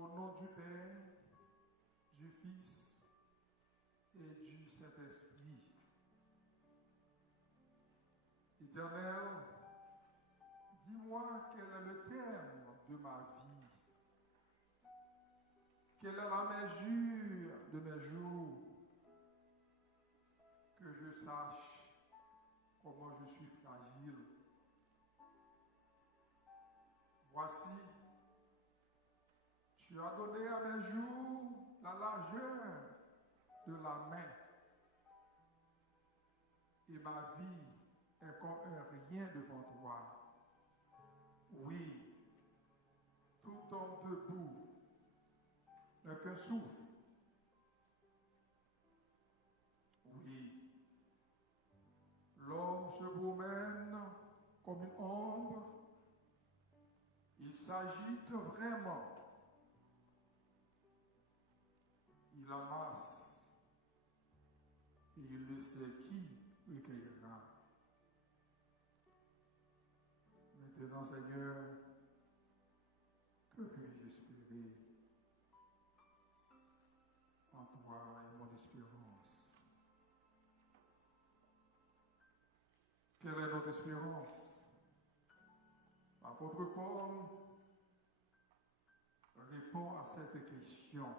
Au nom du Père, du Fils et du Saint-Esprit. Éternel, dis-moi quel est le terme de ma vie. Quelle est la mesure de mes jours, que je sache comment je suis fragile. Voici, tu as donné à mes jours la largeur de la main, et ma vie est comme un rien devant toi. Oui, tout homme debout n'est qu'un souffle. Oui, l'homme se promène comme une ombre. Il s'agite vraiment. Il amasse et il ne sait qui recueillera. Maintenant, Seigneur, que puis-je espérer en toi et mon espérance? Quelle est notre espérance? L'apôtre Paul répond à cette question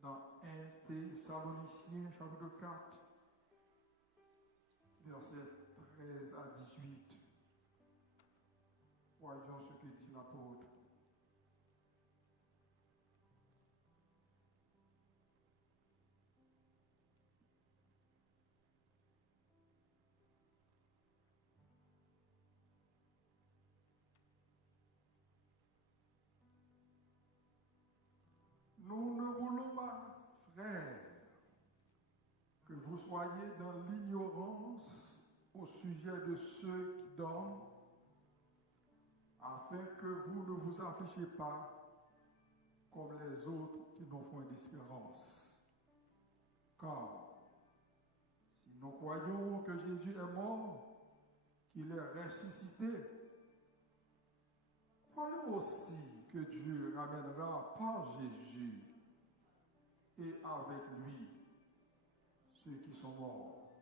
dans 1 Thessaloniciens chapitre 4, versets 13 à 18. Voyons ce que dit l'apôtre. Nous ne voulons pas, frères, que vous soyez dans l'ignorance au sujet de ceux qui dorment, afin que vous ne vous affligez pas comme les autres qui n'ont point d'espérance. Car si nous croyons que Jésus est mort, qu'il est ressuscité, croyons aussi que Dieu ramènera par Jésus et avec lui ceux qui sont morts.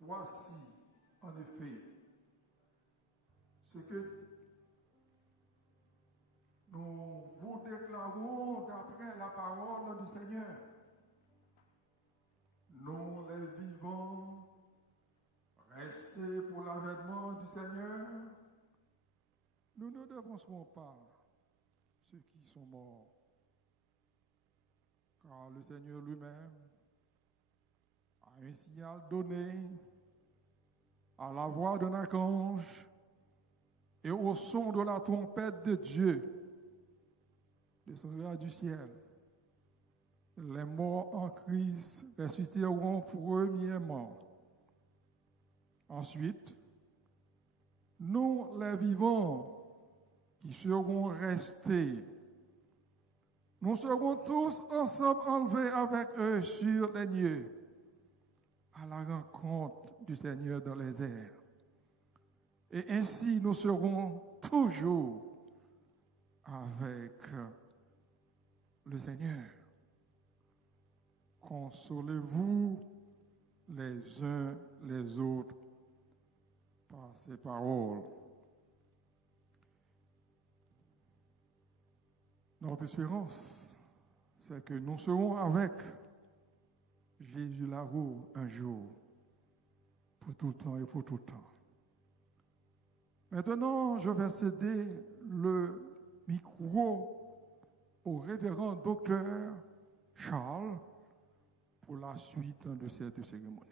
Voici, en effet, ce que nous vous déclarons d'après la parole du Seigneur. Nous, les vivants, restés pour l'avènement du Seigneur, nous ne devancerons pas ceux qui sont morts. Car le Seigneur lui-même a un signal donné à la voix d'un archange et au son de la trompette de Dieu descendra du ciel. Les morts en Christ ressusciteront premièrement. Ensuite, nous, les vivants, qui seront restés, nous serons tous ensemble enlevés avec eux sur les nuées, à la rencontre du Seigneur dans les airs. Et ainsi nous serons toujours avec le Seigneur. Consolez-vous les uns les autres par ces paroles. Notre espérance, c'est que nous serons avec Jésus là-haut un jour, pour tout le temps et pour tout le temps. Maintenant, je vais céder le micro au révérend docteur Charles pour la suite de cette cérémonie.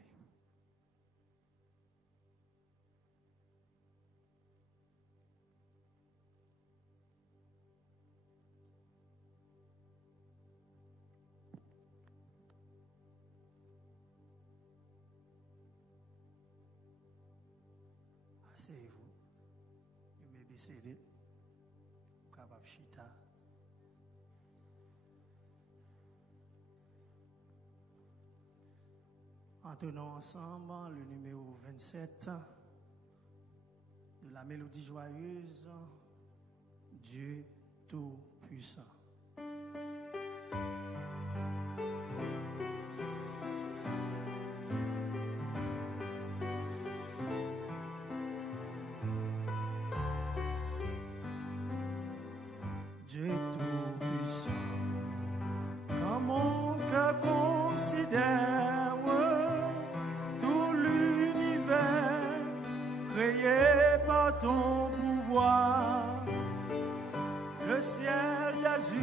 Asseyez-vous. You may be seated. Kababshita. Entonnons ensemble le numéro 27 de la mélodie joyeuse, Dieu tout Tout-Puissant. Dieu Tout-Puissant, quand mon cœur considère tout l'univers créé par ton pouvoir, le ciel d'azur,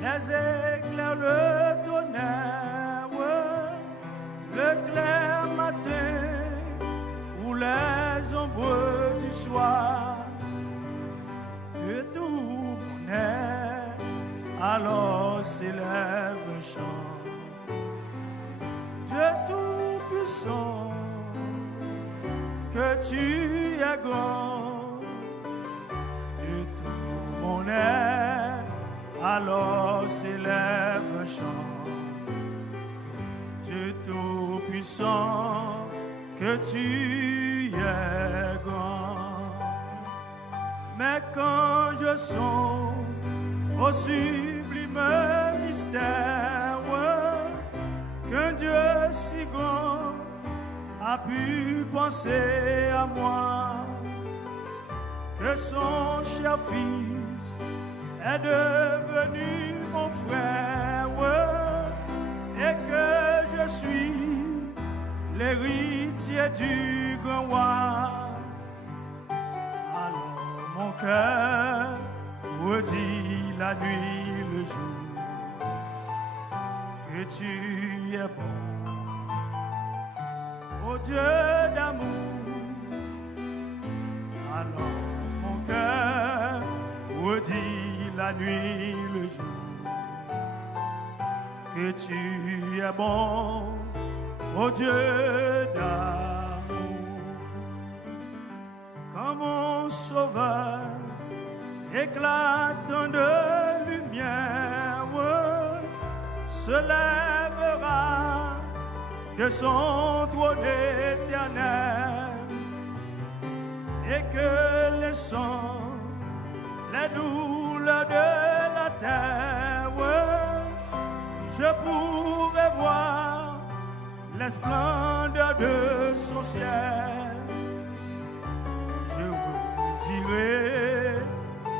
les éclairs, le tonnerre, le clair matin ou les ombres du soir, que tout mon être alors s'élève un chant. Dieu Tout-Puissant, que tu es grand, de tout mon être alors s'élève un chant. Dieu Tout-Puissant, que tu es grand. Mais quand je songe au sublime mystère qu'un Dieu si grand a pu penser à moi, que son cher fils est devenu mon frère et que je suis l'héritier du grand roi. Mon cœur redit la nuit, le jour, que tu es bon, ô Dieu d'amour. Alors mon cœur redit la nuit, le jour, que tu es bon, ô Dieu d'amour. Quand mon Sauveur éclatant de lumière se lèvera de son trône éternel, et que les sons, les douleurs de la terre, je pourrai voir les splendeurs de son ciel. Je dirai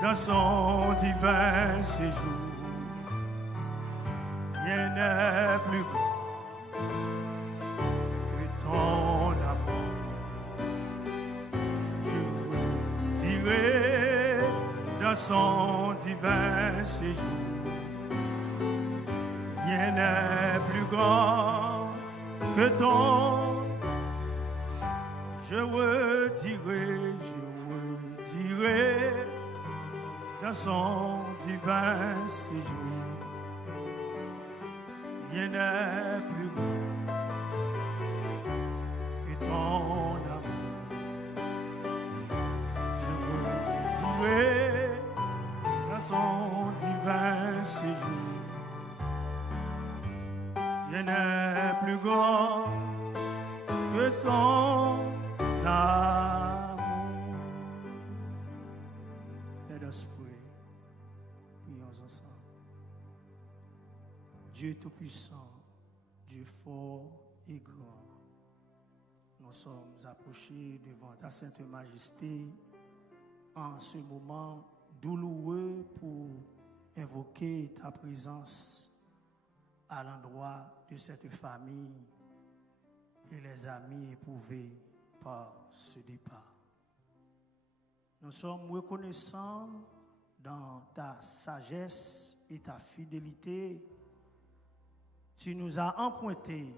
dans son divin séjour, rien n'est plus grand que ton amour. Je dirai dans son divin séjour, rien n'est plus grand que ton. Je redirai dans son divin séjour, rien n'est plus grand que ton amour. Je redirai dans son divin séjour, rien n'est plus grand que son amour. Let us pray. Prions ensemble. Dieu Tout-Puissant, Dieu fort et grand, nous sommes approchés devant ta sainte majesté en ce moment douloureux pour invoquer ta présence à l'endroit de cette famille et les amis éprouvés par ce départ. Nous sommes reconnaissants dans ta sagesse et ta fidélité. Tu nous as emprunté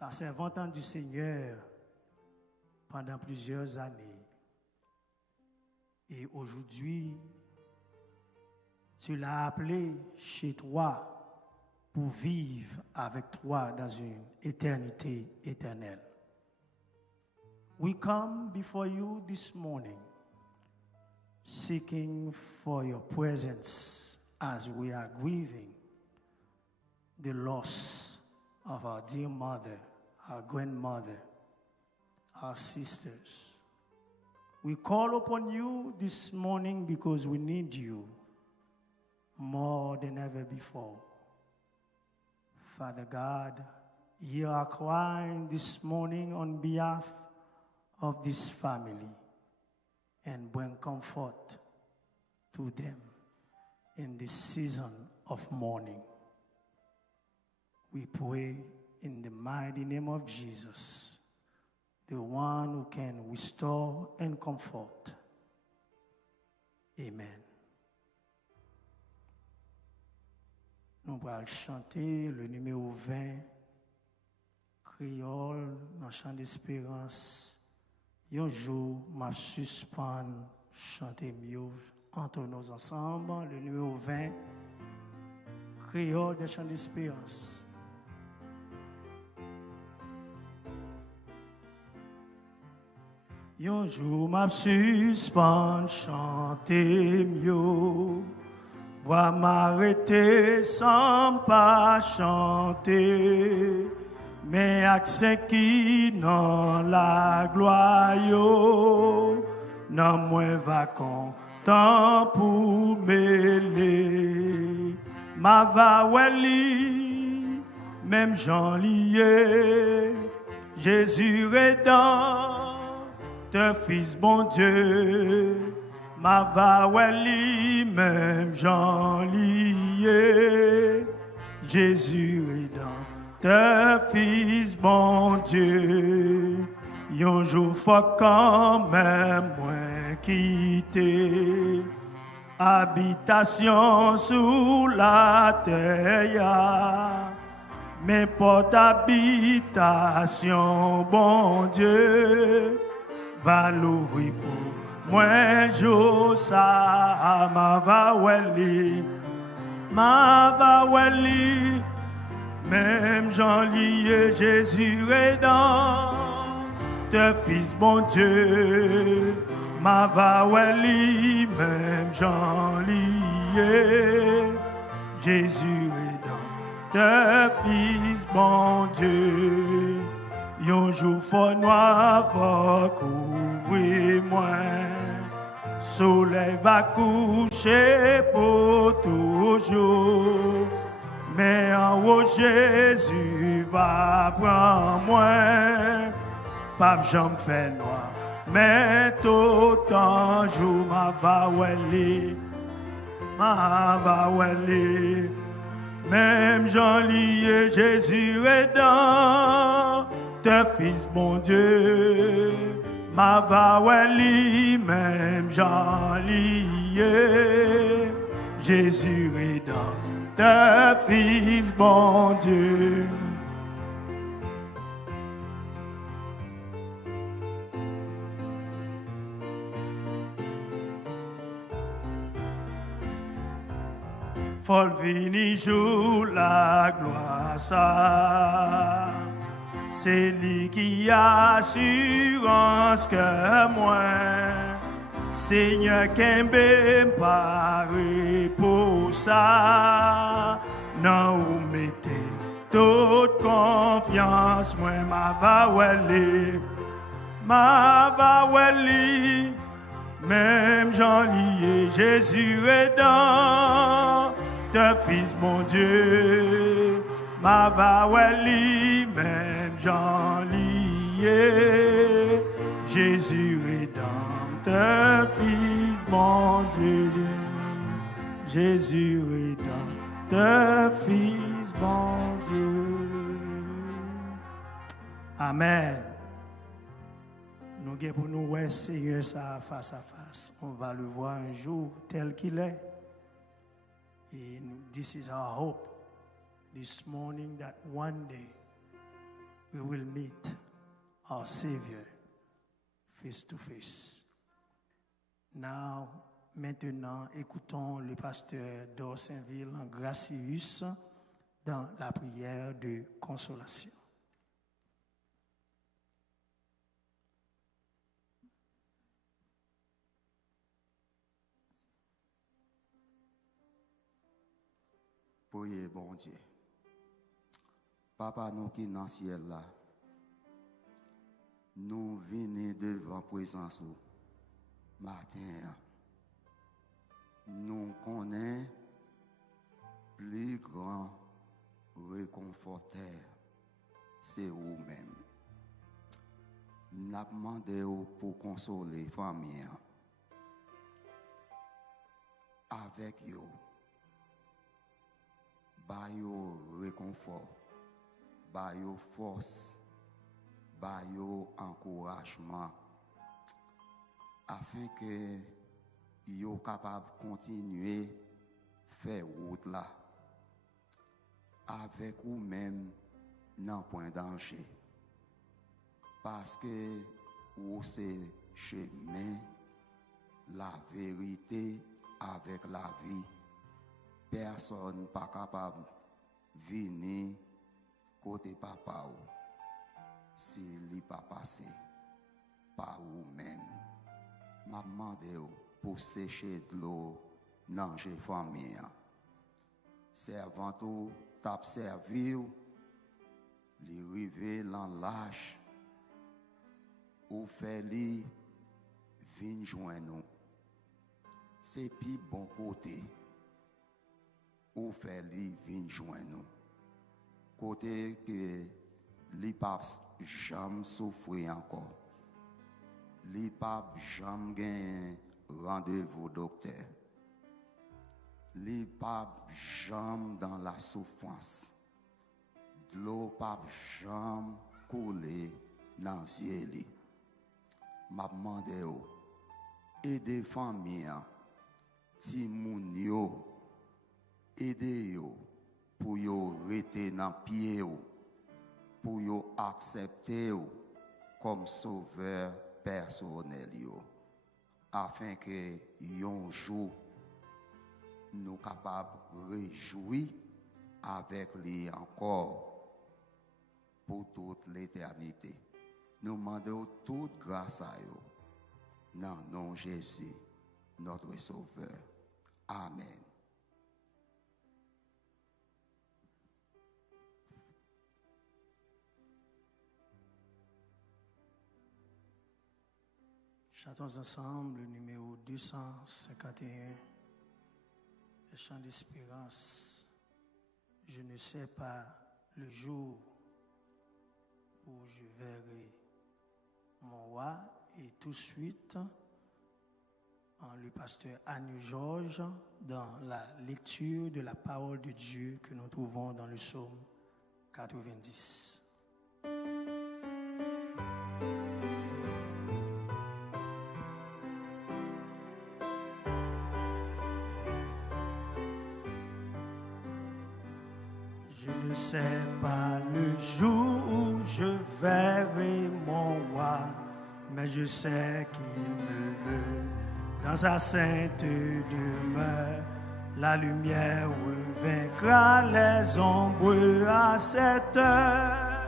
la servante du Seigneur pendant plusieurs années. Et aujourd'hui, tu l'as appelé chez toi pour vivre avec toi dans une éternité éternelle. We come before you this morning seeking for your presence as we are grieving the loss of our dear mother, our grandmother, our sisters. We call upon you this morning because we need you more than ever before. Father God, hear our crying this morning on behalf of this family and bring comfort to them in this season of mourning. We pray in the mighty name of Jesus, the one who can restore and comfort. Amen. Nous allons chanter le numéro 20, créole, dans le chant d'espérance. Un jour, m'a suspend, chanter mieux entre nous ensemble. Le numéro 20, créole, des chants d'espérance. Un jour, m'a suspend, chanter mieux. Va m'arrêter sans pas chanter, mais accès qui dans la gloire, non moins va content pour mêler. Ma va oueli, même Jean lié, Jésus rédempteur, Fils bon Dieu. Ma va oueli, même Jean lié, Jésus rédempteur, Fils bon Dieu. Un jour faut quand même moins quitter habitation sous la terre, mais porte habitation, bon Dieu, va l'ouvrir pour moi, je sa ma va oueli, même Jean lié, Jésus rédempteur, Fils bon Dieu, ma va oueli, même Jean lié, Jésus rédempteur, Fils bon Dieu. Un jour faut noir va couvrir moi, soleil va coucher pour toujours, mais en haut Jésus va prendre moi, pape j'en fais noir, mais tout un jour ma va oueli, même Jean lié, Jésus rédempteur, Fils bon Dieu, ma va oueli, même Jean lié, Jésus rédempteur, Fils bon Dieu. Faut venir jour la gloire ça. C'est lui qui assurance que moi, Seigneur, qui me paré pour ça. Non, vous mettez toute confiance, moi, ma va oueli, même Jean lié, Jésus rédempteur, Fils mon Dieu, ma va oueli, même Jean lié, Jésus rédempteur, Fils mon Dieu, Jésus rédempteur, Fils mon Dieu. Amen. Nous avons pour nous voir Seigneur ça face à face. On va le voir un jour tel qu'il est. Et this is our hope this morning that one day we will meet our Savior face to face. Now, maintenant, écoutons le pasteur d'Orsainville, Gracius, dans la prière de consolation. Priez, bon Dieu. Papa, nous qui dans le ciel là, nous venons devant la présence matin. Nous connaissons réconforter, c'est vous-même. N'a demandé pour consoler les familles avec eux, ba yo réconfort, ba yo force, ba yo encouragement, afin que yo capable de continuer faire route là avec vous-même dans point danger. Parce que vous c'est chemin, la vérité avec la vie. Personne n'est pas capable de venir côté papa s'il n'est pas passé par vous-même. Je demande pour sécher de l'eau dans la famille. Servant tout, t'as servi, les river dans l'âge, ou faire les vins joindre nous. C'est plus bon côté, ou faire les vins joindre nous. Côté que les papes jamais souffrir encore. Les papes jamais gagnent rendez-vous docteur. Les papes jamais dans la souffrance. De l'eau pape jamais couler dans le ciel. M'a demandé aider famille, ti moun yo, aider yo pour yo rester dans pied yo, pour yo accepter yo comme sauveur personnel yo, afin que yon jour nous capables réjouir avec lui encore pour toute l'éternité. Nous demandons toute grâce à eux. Dans le nom de Jésus, notre Sauveur. Amen. Chantons ensemble le numéro 251, le chant d'espérance. Je ne sais pas le jour où je verrai mon roi, et tout de suite, le pasteur Anne Georges, dans la lecture de la parole de Dieu que nous trouvons dans le psaume 90. Je ne sais pas le jour où je verrai mon roi, mais je sais qu'il me veut dans sa sainte demeure. La lumière vaincra les ombres à cette heure.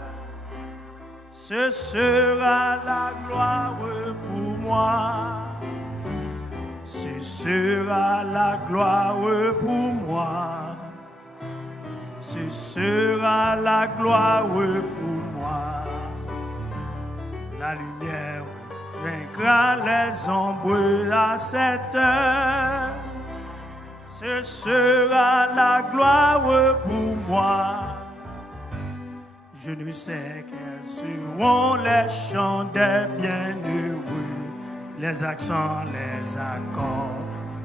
Ce sera la gloire pour moi. Ce sera la gloire pour moi. Ce sera la gloire pour moi. La lumière vaincra les ombres à cette heure. Ce sera la gloire pour moi. Je ne sais quels seront les chants des bienheureux, les accents, les accords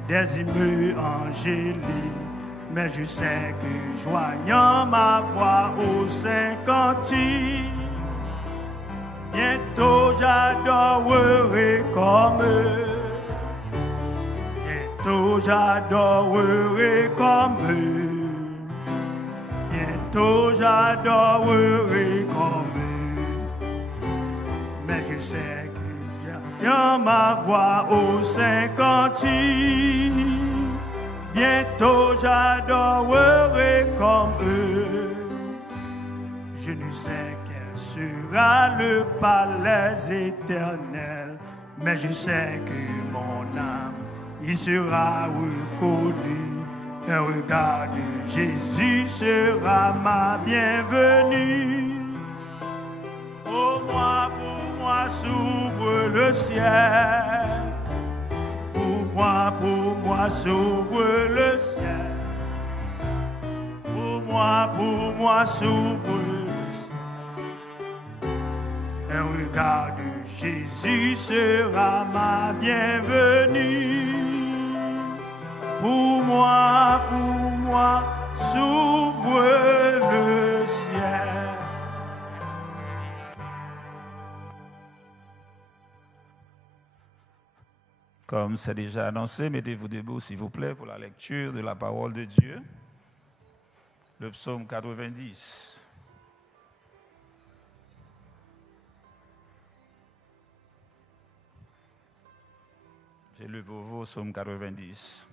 des hymnes angéliques. Mais je sais que joignant ma voix au saint cantique, bientôt j'adorerai comme eux. Bientôt j'adorerai comme eux. Bientôt j'adorerai comme eux. Mais je sais que joignant ma voix au saint cantique, bientôt j'adorerai comme eux. Je ne sais quel sera le palais éternel, mais je sais que mon âme y sera reconnue. Un regard de Jésus sera ma bienvenue. Pour moi s'ouvre le ciel. Pour moi s'ouvre le ciel. Pour moi, s'ouvre. Un regard de Jésus sera ma bienvenue. Pour moi, s'ouvre le ciel. Comme c'est déjà annoncé, mettez-vous debout s'il vous plaît pour la lecture de la parole de Dieu. Le psaume 90. J'ai lu pour vous psaume 90.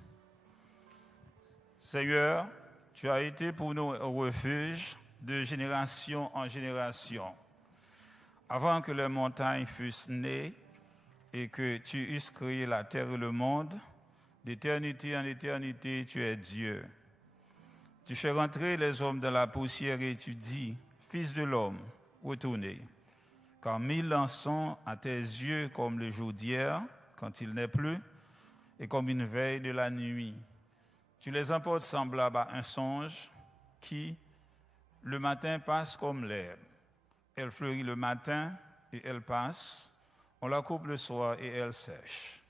Seigneur, tu as été pour nous un refuge de génération en génération. Avant que les montagnes fussent nées et que tu eusses créé la terre et le monde, d'éternité en éternité, tu es Dieu. Tu fais rentrer les hommes dans la poussière et tu dis, Fils de l'homme, retournez. Car 1000 ans sont à tes yeux comme le jour d'hier, quand il n'est plus, et comme une veille de la nuit. Tu les emportes semblables à un songe qui, le matin, passe comme l'herbe. Elle fleurit le matin et elle passe. On la coupe le soir et elle sèche.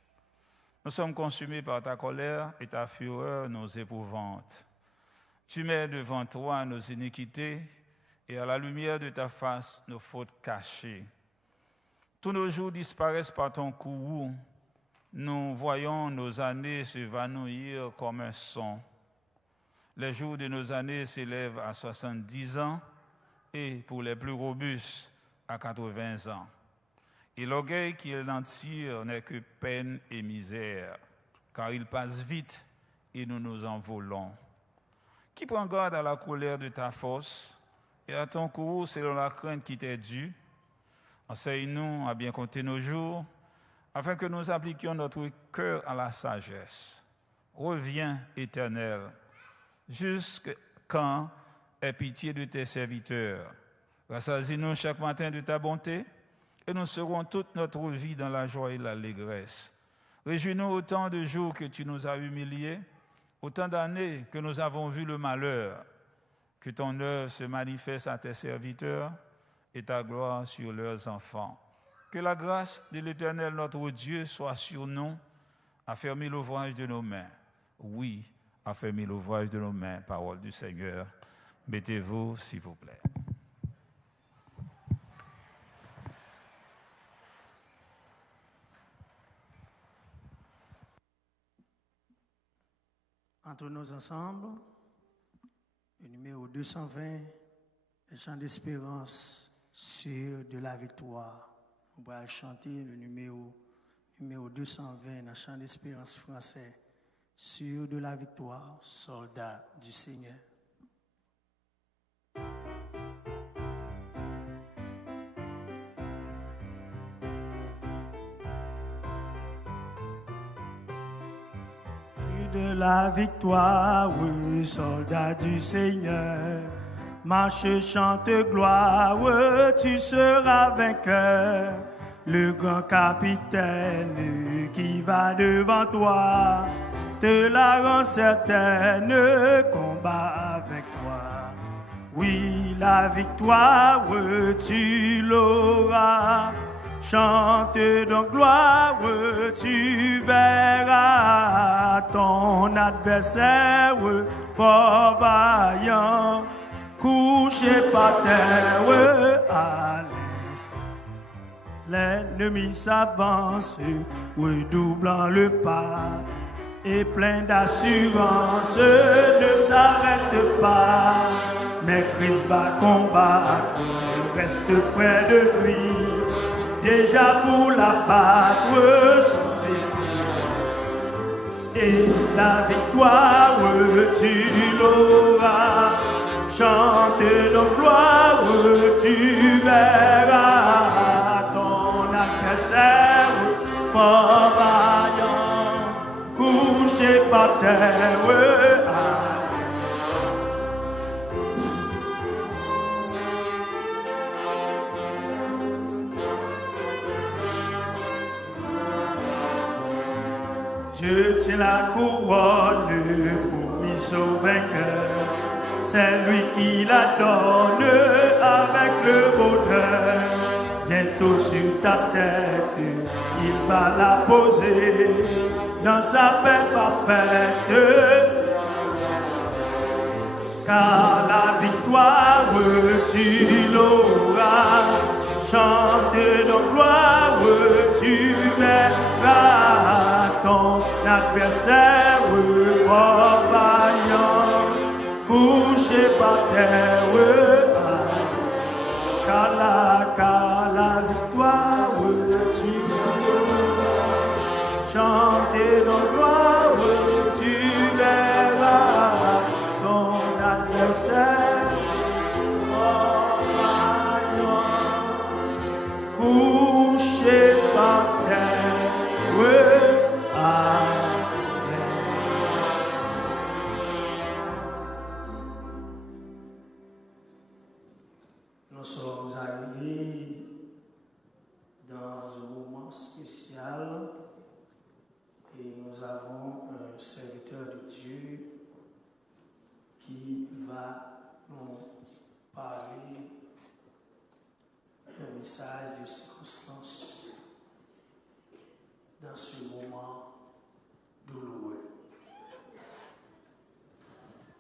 Nous sommes consumés par ta colère et ta fureur nous épouvante. Tu mets devant toi nos iniquités et à la lumière de ta face nos fautes cachées. Tous nos jours disparaissent par ton courroux. Nous voyons nos années s'évanouir comme un son. Les jours de nos années s'élèvent à 70 ans et pour les plus robustes à 80 ans. Et l'orgueil qu'il en tire n'est que peine et misère, car il passe vite et nous nous envolons. Qui prend garde à la colère de ta force et à ton courroux selon la crainte qui t'est due? Enseigne-nous à bien compter nos jours, afin que nous appliquions notre cœur à la sagesse. Reviens, Éternel, jusqu'à quand aie pitié de tes serviteurs. Rassasie-nous chaque matin de ta bonté, et nous serons toute notre vie dans la joie et l'allégresse. Réjouis-nous autant de jours que tu nous as humiliés, autant d'années que nous avons vu le malheur, que ton œuvre se manifeste à tes serviteurs et ta gloire sur leurs enfants. Que la grâce de l'Éternel notre Dieu soit sur nous, affermis l'ouvrage de nos mains. Oui, affermis l'ouvrage de nos mains, parole du Seigneur. Mettez-vous, s'il vous plaît. Entre nous ensemble, le numéro 220, le chant d'espérance sur de la victoire. On va chanter le numéro 220, le chant d'espérance français, sur de la victoire, soldat du Seigneur. De la victoire, oui, soldat du Seigneur, marche, chante, gloire, tu seras vainqueur. Le grand capitaine qui va devant toi te la rend certaine, combat avec toi. Oui, la victoire, tu l'auras. Chante donc gloire, tu verras ton adversaire fort vaillant, couché par terre à l'est. L'ennemi s'avance, redoublant le pas, et plein d'assurance ne s'arrête pas. Mais Christ va combattre, reste près de lui. Déjà pour la battre son épée. Et la victoire tu l'auras. Chante donc gloire, tu verras ton adversaire fort vaillant, couché par terre. Dieu tient la couronne pour mise au vainqueur. c'est lui qui la donne avec le bonheur. Bientôt sur ta tête, il va la poser dans sa paix parfaite. Car la victoire, tu l'auras. Chante nos gloires, tu verras ton adversaire fort vaillant, couché par terre. Car la victoire, tu l'auras. Chante nos gloires, tu verras ton adversaire fort vaillant, couché par terre. Amen. Nous sommes arrivés dans un moment spécial et nous avons un serviteur de Dieu qui va nous parler d'un message de circonstance dans ce moment douloureux.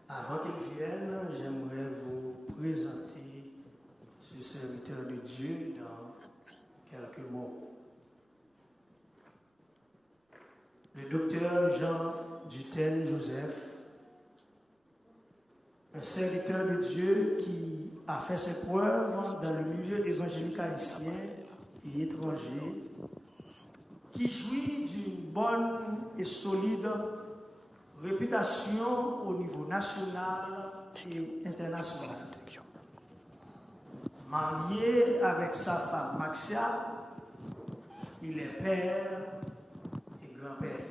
Avant qu'il vienne, j'aimerais vous présenter ce serviteur de Dieu dans quelques mots. Le docteur Jean Dutel Joseph, un serviteur de Dieu qui a fait ses preuves dans le milieu évangélique haïtien et étranger, qui jouit d'une bonne et solide réputation au niveau national et international. Marié avec sa femme Maxia, il est père et grand-père.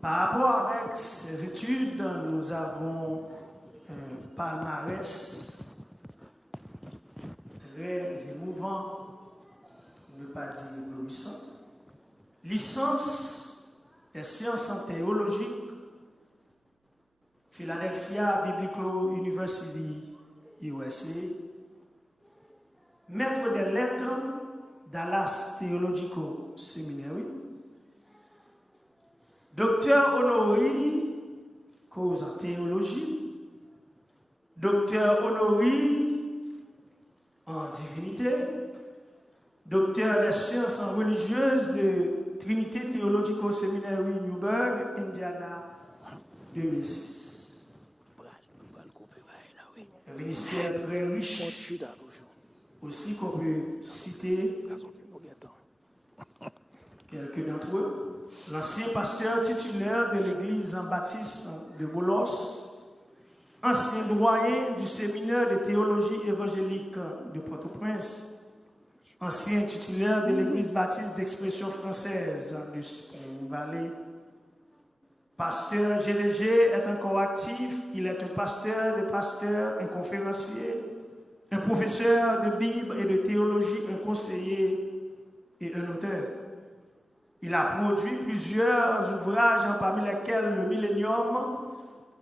Par rapport avec ses études, nous avons un palmarès très émouvant, pour ne pas dire glorissant. Licence des sciences en théologie, Philadelphia Biblical University, USA. Maître des lettres, Dallas Theological Seminary. Docteur honoris cause en théologie, docteur honoris en divinité, docteur des sciences en religieuses de Trinity Theological Seminary, Newburgh, Indiana, 2006. Un ministère très riche, aussi qu'on peut citer quelques d'entre eux. L'ancien pasteur titulaire de l'église Jean-Baptiste de Bolos, ancien doyen du séminaire de théologie évangélique de Port-au-Prince, ancien titulaire de l'église baptiste d'expression française de Spring-Valley. Pasteur GDG est encore actif, il est un pasteur de pasteurs, un conférencier, un professeur de Bible et de théologie, un conseiller et un auteur. Il a produit plusieurs ouvrages, parmi lesquels le Millénium,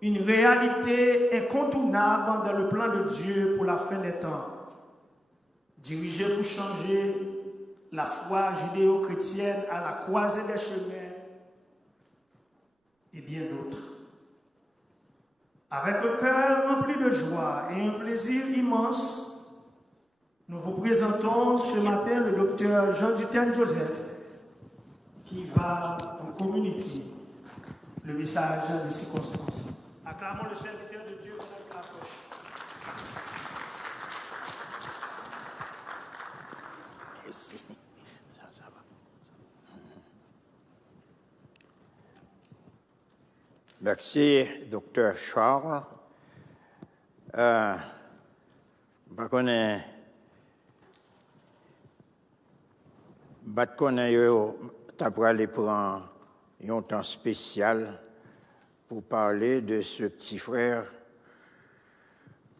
une réalité incontournable dans le plan de Dieu pour la fin des temps. Dirigé pour changer la foi judéo-chrétienne à la croisée des chemins et bien d'autres. Avec un cœur rempli de joie et un plaisir immense, nous vous présentons ce matin le docteur Jean Dutel Joseph, qui va vous communiquer le message de circonstance. Acclamons le serviteur de Dieu avec la cloche. Merci. Ça va. Merci, docteur Charles. Je connais aller prendre un temps spécial pour parler de ce petit frère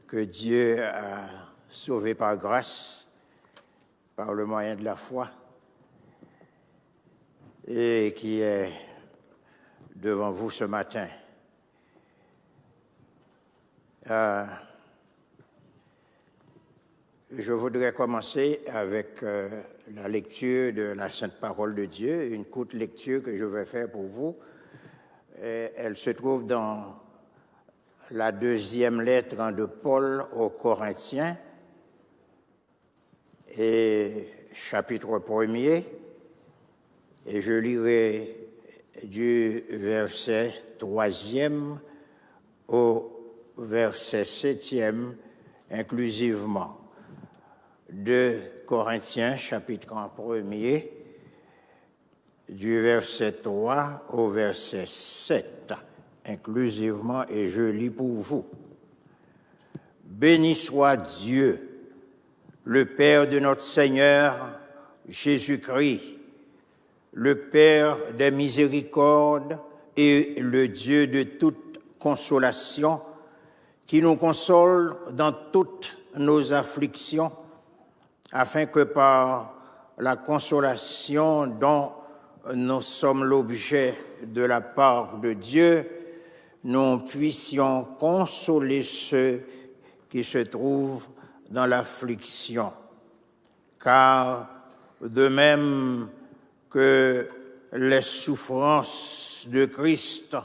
que Dieu a sauvé par grâce, par le moyen de la foi, et qui est devant vous ce matin. Je voudrais commencer avec la lecture de la Sainte Parole de Dieu, une courte lecture que je vais faire pour vous. Elle se trouve dans la deuxième lettre de Paul aux Corinthiens, et chapitre 1er, et je lirai du verset 3e au verset 7e inclusivement. 2 Corinthiens, chapitre 1er, du verset 3 au verset 7, inclusivement, et je lis pour vous. Béni soit Dieu, le Père de notre Seigneur Jésus-Christ, le Père des miséricordes et le Dieu de toute consolation, qui nous console dans toutes nos afflictions, afin que par la consolation dont nous sommes l'objet de la part de Dieu, nous puissions consoler ceux qui se trouvent dans l'affliction. Car de même que les souffrances de Christ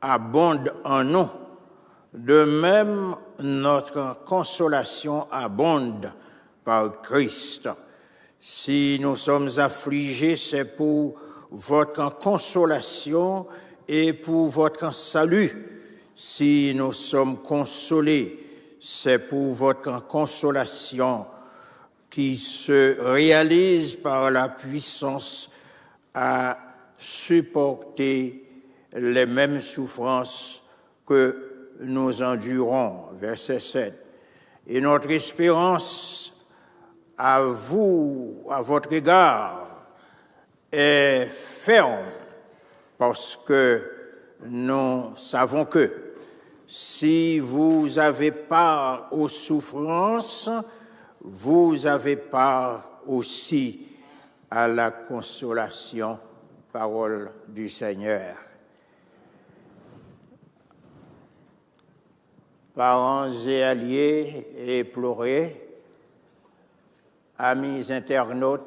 abondent en nous, de même notre consolation abonde par Christ. Si nous sommes affligés, c'est pour votre consolation et pour votre salut. Si nous sommes consolés, c'est pour votre consolation qui se réalise par la puissance à supporter les mêmes souffrances que nous endurons. Verset 7. Et notre espérance à vous, à votre égard, est ferme, parce que nous savons que si vous avez part aux souffrances, vous avez part aussi à la consolation. Parole du Seigneur. Parents et alliés éplorés, amis internautes,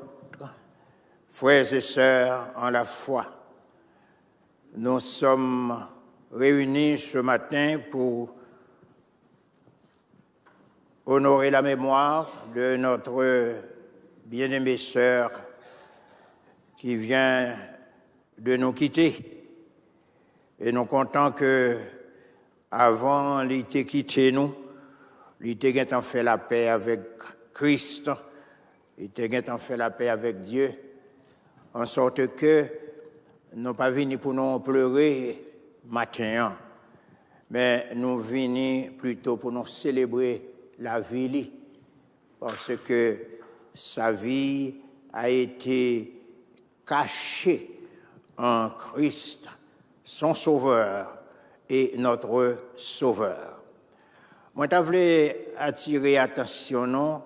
frères et sœurs en la foi, nous sommes réunis ce matin pour honorer la mémoire de notre bien-aimée sœur qui vient de nous quitter. Et nous comptons que avant l'été quitté nous, l'été a fait la paix avec Christ, l'été a fait la paix avec Dieu, en sorte que nous pas venus pour nous pleurer matin, mais nous venons plutôt pour nous célébrer la vie, parce que sa vie a été cachée en Christ, son Sauveur et notre Sauveur. Moi, je voulais attirer l'attention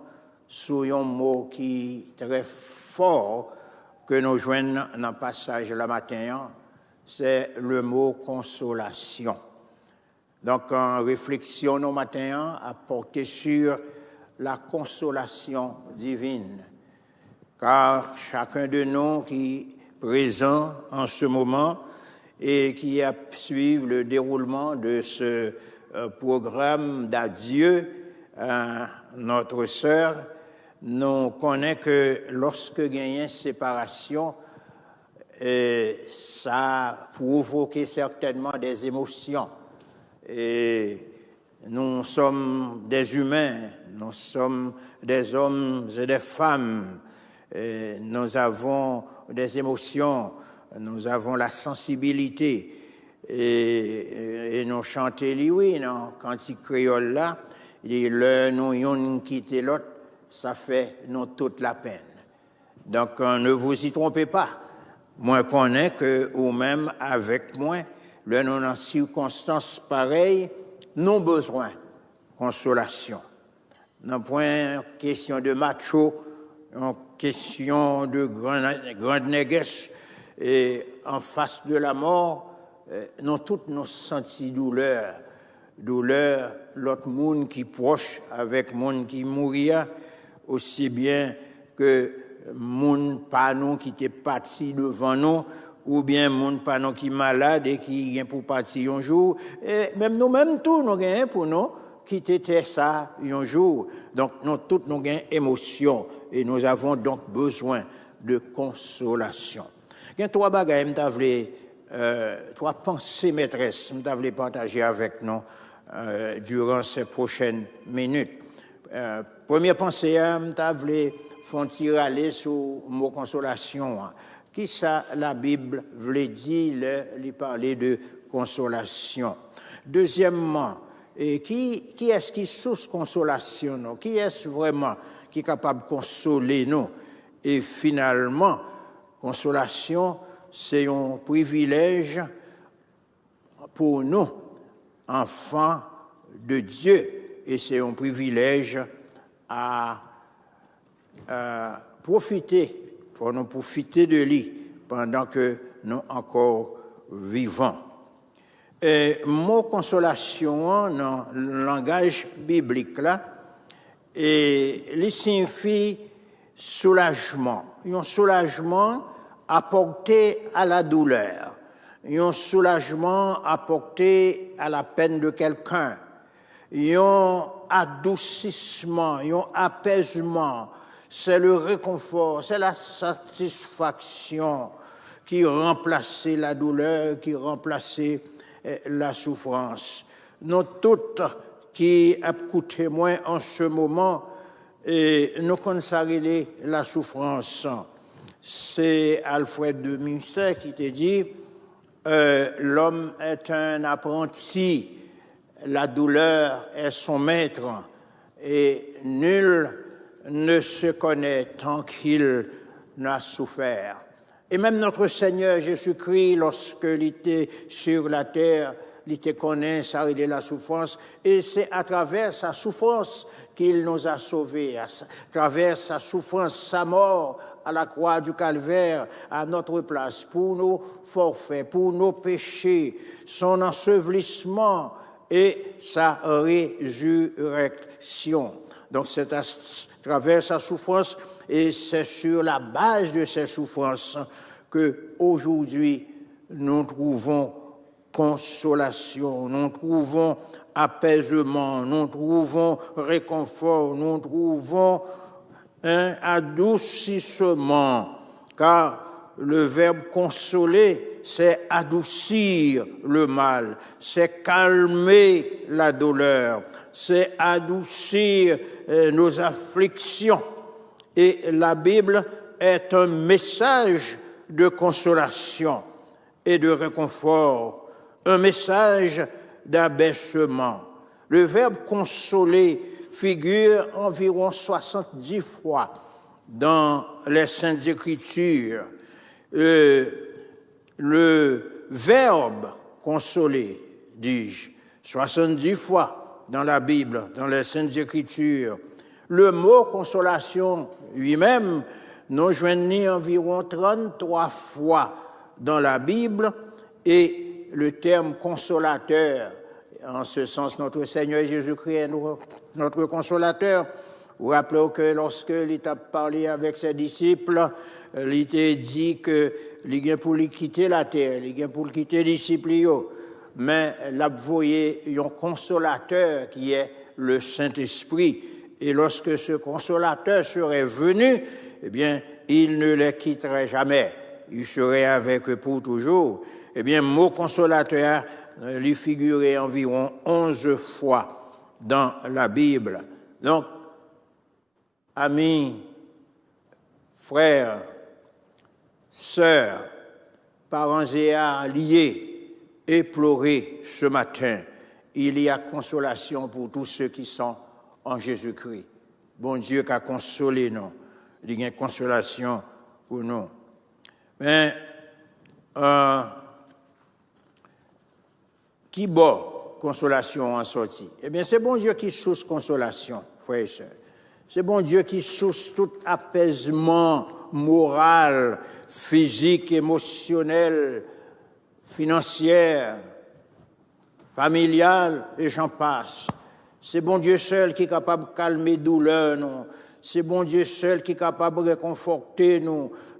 sur un mot qui est très fort que nous joignons dans le passage la matin, c'est le mot consolation. Donc, en réflexion au matin, à porter sur la consolation divine. Car chacun de nous qui est présent en ce moment et qui a suivi le déroulement de ce programme d'adieu à notre sœur, nous connaissons que lorsque il y a une séparation, ça a provoqué certainement des émotions. Et nous sommes des humains, nous sommes des hommes et des femmes, et nous avons des émotions, nous avons la sensibilité. Et nous chantons, oui, dans le cantique créole là, et le nous yon quitter l'autre, ça fait nous toute la peine. Donc, ne vous y trompez pas. Moi, je connais que, ou même avec moi, nous, dans circonstances pareilles, nous avons besoin de consolation. Non point question de macho, en question de grande négresse, et en face de la mort, nous toutes nous senti douleur douleur, l'autre monde qui proche avec monde qui mourir, aussi bien que monde pas nous qui était parti devant nous, ou bien monde pas nous qui malade et qui vient pour partir un jour, et même nous-mêmes tous nous gagnons pour nous qui était ça un jour. Donc nous toutes nous gagnons émotion et nous avons donc besoin de consolation. Il y a trois bagages trois pensées maîtresses que je voulais partager avec nous durant ces prochaines minutes. Première pensée, je voulais faire aller sur le mot consolation. Qui ça la Bible voulait dire, lui parler de consolation. Deuxièmement, qui est-ce qui source consolation nous? Qui est-ce vraiment qui est capable de consoler nous? Et finalement, consolation, c'est un privilège pour nous, enfants de Dieu, et c'est un privilège à profiter. Il faut nous profiter de lui pendant que nous encore vivons. Et mot consolation dans le langage biblique là, et il signifie soulagement. Un soulagement apporté à la douleur, un soulagement apporté à la peine de quelqu'un, un adoucissement, un apaisement. C'est le réconfort, c'est la satisfaction qui remplace la douleur, qui remplace la souffrance. Nous toutes qui écoutons témoins en ce moment, nous consacrons la souffrance. C'est Alfred de Musset qui te dit l'homme est un apprenti, la douleur est son maître, et nul ne se connaît tant qu'il n'a souffert. Et même notre Seigneur Jésus-Christ, lorsqu'il était sur la terre, il était connaît, ça et la souffrance, et c'est à travers sa souffrance qu'il nous a sauvés, à travers sa souffrance, sa mort à la croix du Calvaire, à notre place, pour nos forfaits, pour nos péchés, son ensevelissement et sa résurrection. Donc c'est à travers sa souffrance, et c'est sur la base de ces souffrances que aujourd'hui nous trouvons consolation, nous trouvons apaisement, nous trouvons réconfort, nous trouvons un adoucissement, car le verbe consoler, c'est adoucir le mal, c'est calmer la douleur, c'est adoucir nos afflictions. Et la Bible est un message de consolation et de réconfort, un message d'abaissement. Le verbe consoler figure environ 70 fois dans les Saintes Écritures. Le verbe consoler, dis-je, 70 fois dans la Bible, dans les Saintes Écritures. Le mot consolation lui-même, nous joignons environ 33 fois dans la Bible, et le terme consolateur, en ce sens, notre Seigneur Jésus-Christ est notre consolateur. Vous rappelez que lorsqu'il a parlé avec ses disciples, il a dit qu'il vient pour lui quitter la terre, il vient pour quitter les disciples, mais il a envoyé un consolateur qui est le Saint-Esprit. Et lorsque ce consolateur serait venu, eh bien, il ne les quitterait jamais. Il serait avec eux pour toujours. Eh bien, le mot consolateur lui figurait environ 11 fois dans la Bible. Donc, amis, frères, sœurs, parents et alliés, éplorés ce matin, il y a consolation pour tous ceux qui sont en Jésus-Christ. Bon Dieu qui a consolé nous, il y a consolation pour nous. Mais, qui boit consolation en sortie? Eh bien, c'est bon Dieu qui source consolation, frères et sœurs. C'est bon Dieu qui source tout apaisement moral, physique, émotionnel, financier, familiales, et j'en passe. C'est bon Dieu seul qui est capable de calmer douleur, nous. C'est bon Dieu seul qui est capable de réconforter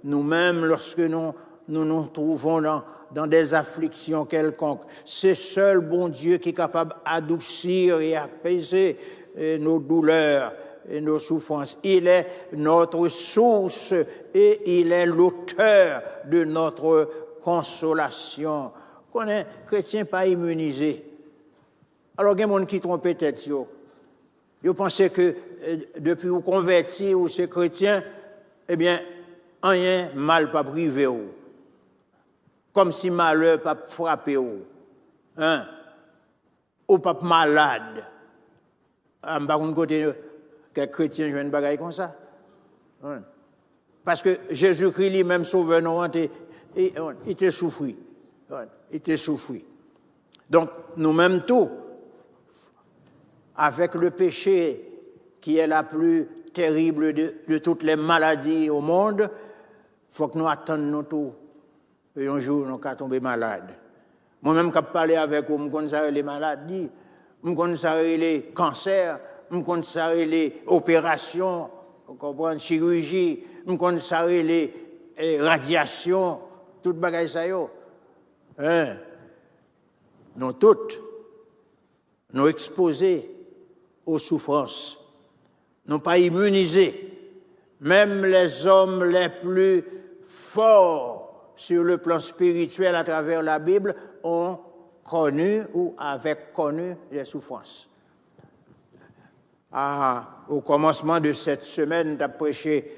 nous-mêmes lorsque nous nous trouvons dans des afflictions quelconques. C'est seul bon Dieu qui est capable d'adoucir et apaiser nos douleurs et nos souffrances. Il est notre source et il est l'auteur de notre consolation. Qu'on est chrétien pas immunisé. Alors, il y a des gens qui trompent tête. Ils pensent que depuis vous convertis ou c'est chrétien, eh bien, rien mal pas privé. Comme si malheur pas frappé. Hein? Ou pas malade. Par contre, côté, quel chrétien joue une bagaille comme ça? Hein? Parce que Jésus-Christ lui-même sauveur, il était souffri. Il était souffri. Donc, nous-mêmes tous, avec le péché qui est la plus terrible de toutes les maladies au monde, il faut que nous attendions tout. Et un jour, nous allons tomber malades. Moi-même, quand je parle avec vous, je connais les maladies, je connais les cancers, je connais les opérations, les chirurgies, je connais les radiations, toutes les choses. Hein? Nous toutes, nous exposés aux souffrances, non pas immunisés. Même les hommes les plus forts sur le plan spirituel à travers la Bible ont connu ou avaient connu les souffrances. Au commencement de cette semaine, j'ai prêché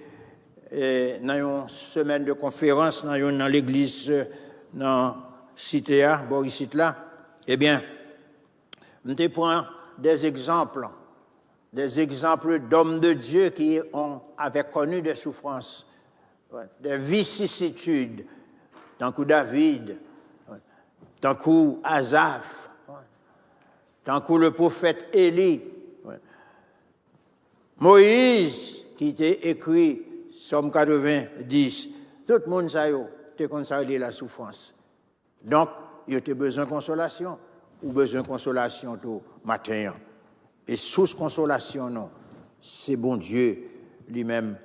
dans une semaine de conférence dans l'église dans Citéa, Boris-Hitla. Eh bien, je prends des exemples d'hommes de Dieu qui avaient connu des souffrances, des vicissitudes, tant que David, tant que Asaph, tant que le prophète Élie, Moïse, qui était écrit Somme 90, tout le monde sait que la souffrance. Donc, il y a besoin de consolation, ou besoin de consolation tout matin. Et sous consolation, non, c'est bon Dieu lui-même.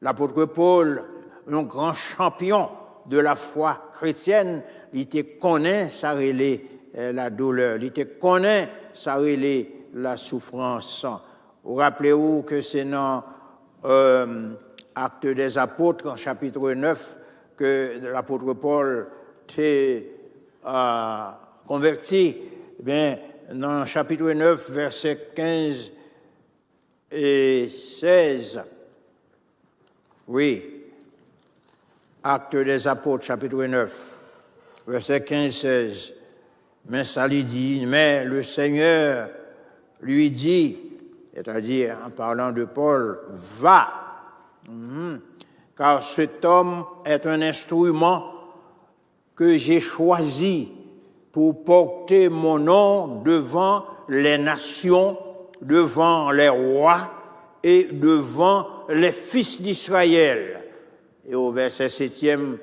L'apôtre Paul, un grand champion de la foi chrétienne, il te connaît, ça relève la douleur, il te connaît, ça relève la souffrance. Vous rappelez-vous que c'est dans Actes des Apôtres, en chapitre 9, que l'apôtre Paul t'est converti. Eh bien, dans le chapitre 9, versets 15 et 16, oui, Actes des Apôtres, chapitre 9, versets 15 et 16, mais ça lui dit, mais le Seigneur lui dit, c'est-à-dire en parlant de Paul, va, car cet homme est un instrument que j'ai choisi pour porter mon nom devant les nations, devant les rois et devant les fils d'Israël. Et au verset 7e,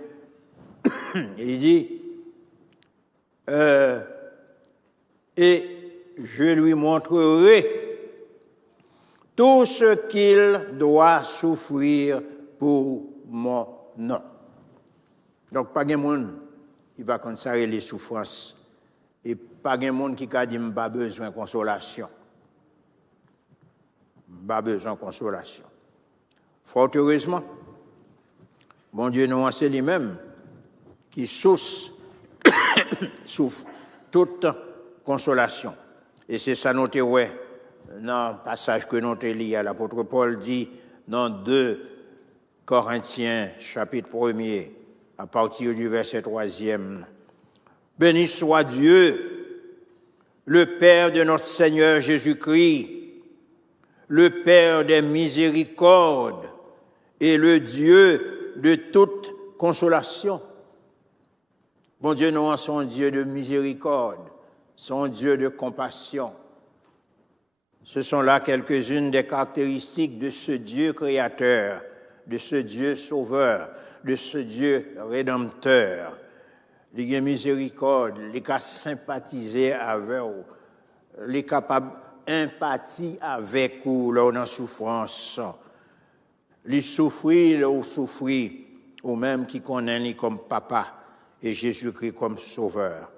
il dit, et je lui montrerai tout ce qu'il doit souffrir pour mon nom. Donc, pas de monde qui va conserver les souffrances. Et pas de monde qui a dit « pas besoin de consolation ». Pas besoin de consolation. Fort heureusement, bon Dieu nous enseigne lui-même qui souffre toute consolation. Et c'est ça notre ouais dans le passage que nous avons lu. L'apôtre Paul dit dans 2 Corinthiens, chapitre 1er, à partir du verset 3e, « Béni soit Dieu, le Père de notre Seigneur Jésus-Christ, le Père des miséricordes et le Dieu de toute consolation. » Bon Dieu, nous sommes un Dieu de miséricorde, son Dieu de compassion. Ce sont là quelques-unes des caractéristiques de ce Dieu créateur, de ce Dieu sauveur, de ce Dieu rédempteur. il a miséricorde, il a sympathisé avec vous, il est capable d'empathie avec vous là dans la souffrance. Il souffrit là où souffrit, ou même qui connaît comme papa et Jésus-Christ comme sauveur.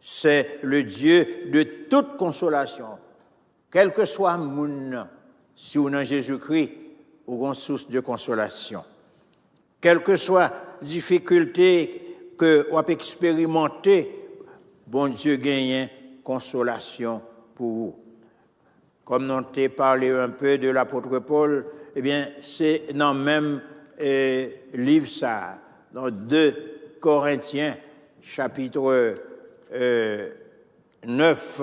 C'est le Dieu de toute consolation. Quel que soit le monde, si vous êtes en Jésus-Christ, vous avez une source de consolation. Quelle que soit la difficulté que vous avez expérimentée, bon Dieu gagne consolation pour vous. Comme nous avons parlé un peu de l'apôtre Paul, eh bien, c'est dans le même livre, ça, dans 2 Corinthiens, chapitre 9,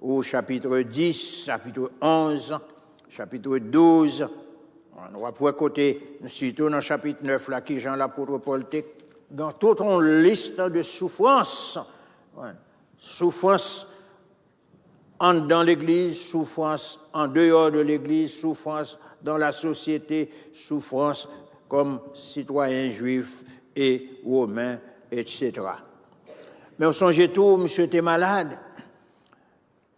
ou chapitre 10, chapitre 11, chapitre 12. On va pouvoir côté, surtout dans le chapitre 9, là, qui Jean l'apôtre Paul, dans toute une liste de souffrances. Souffrance dans l'Église, souffrance en dehors de l'Église, souffrance dans la société, souffrance comme citoyen juif et romain, etc. Mais on songe tout, monsieur était malade.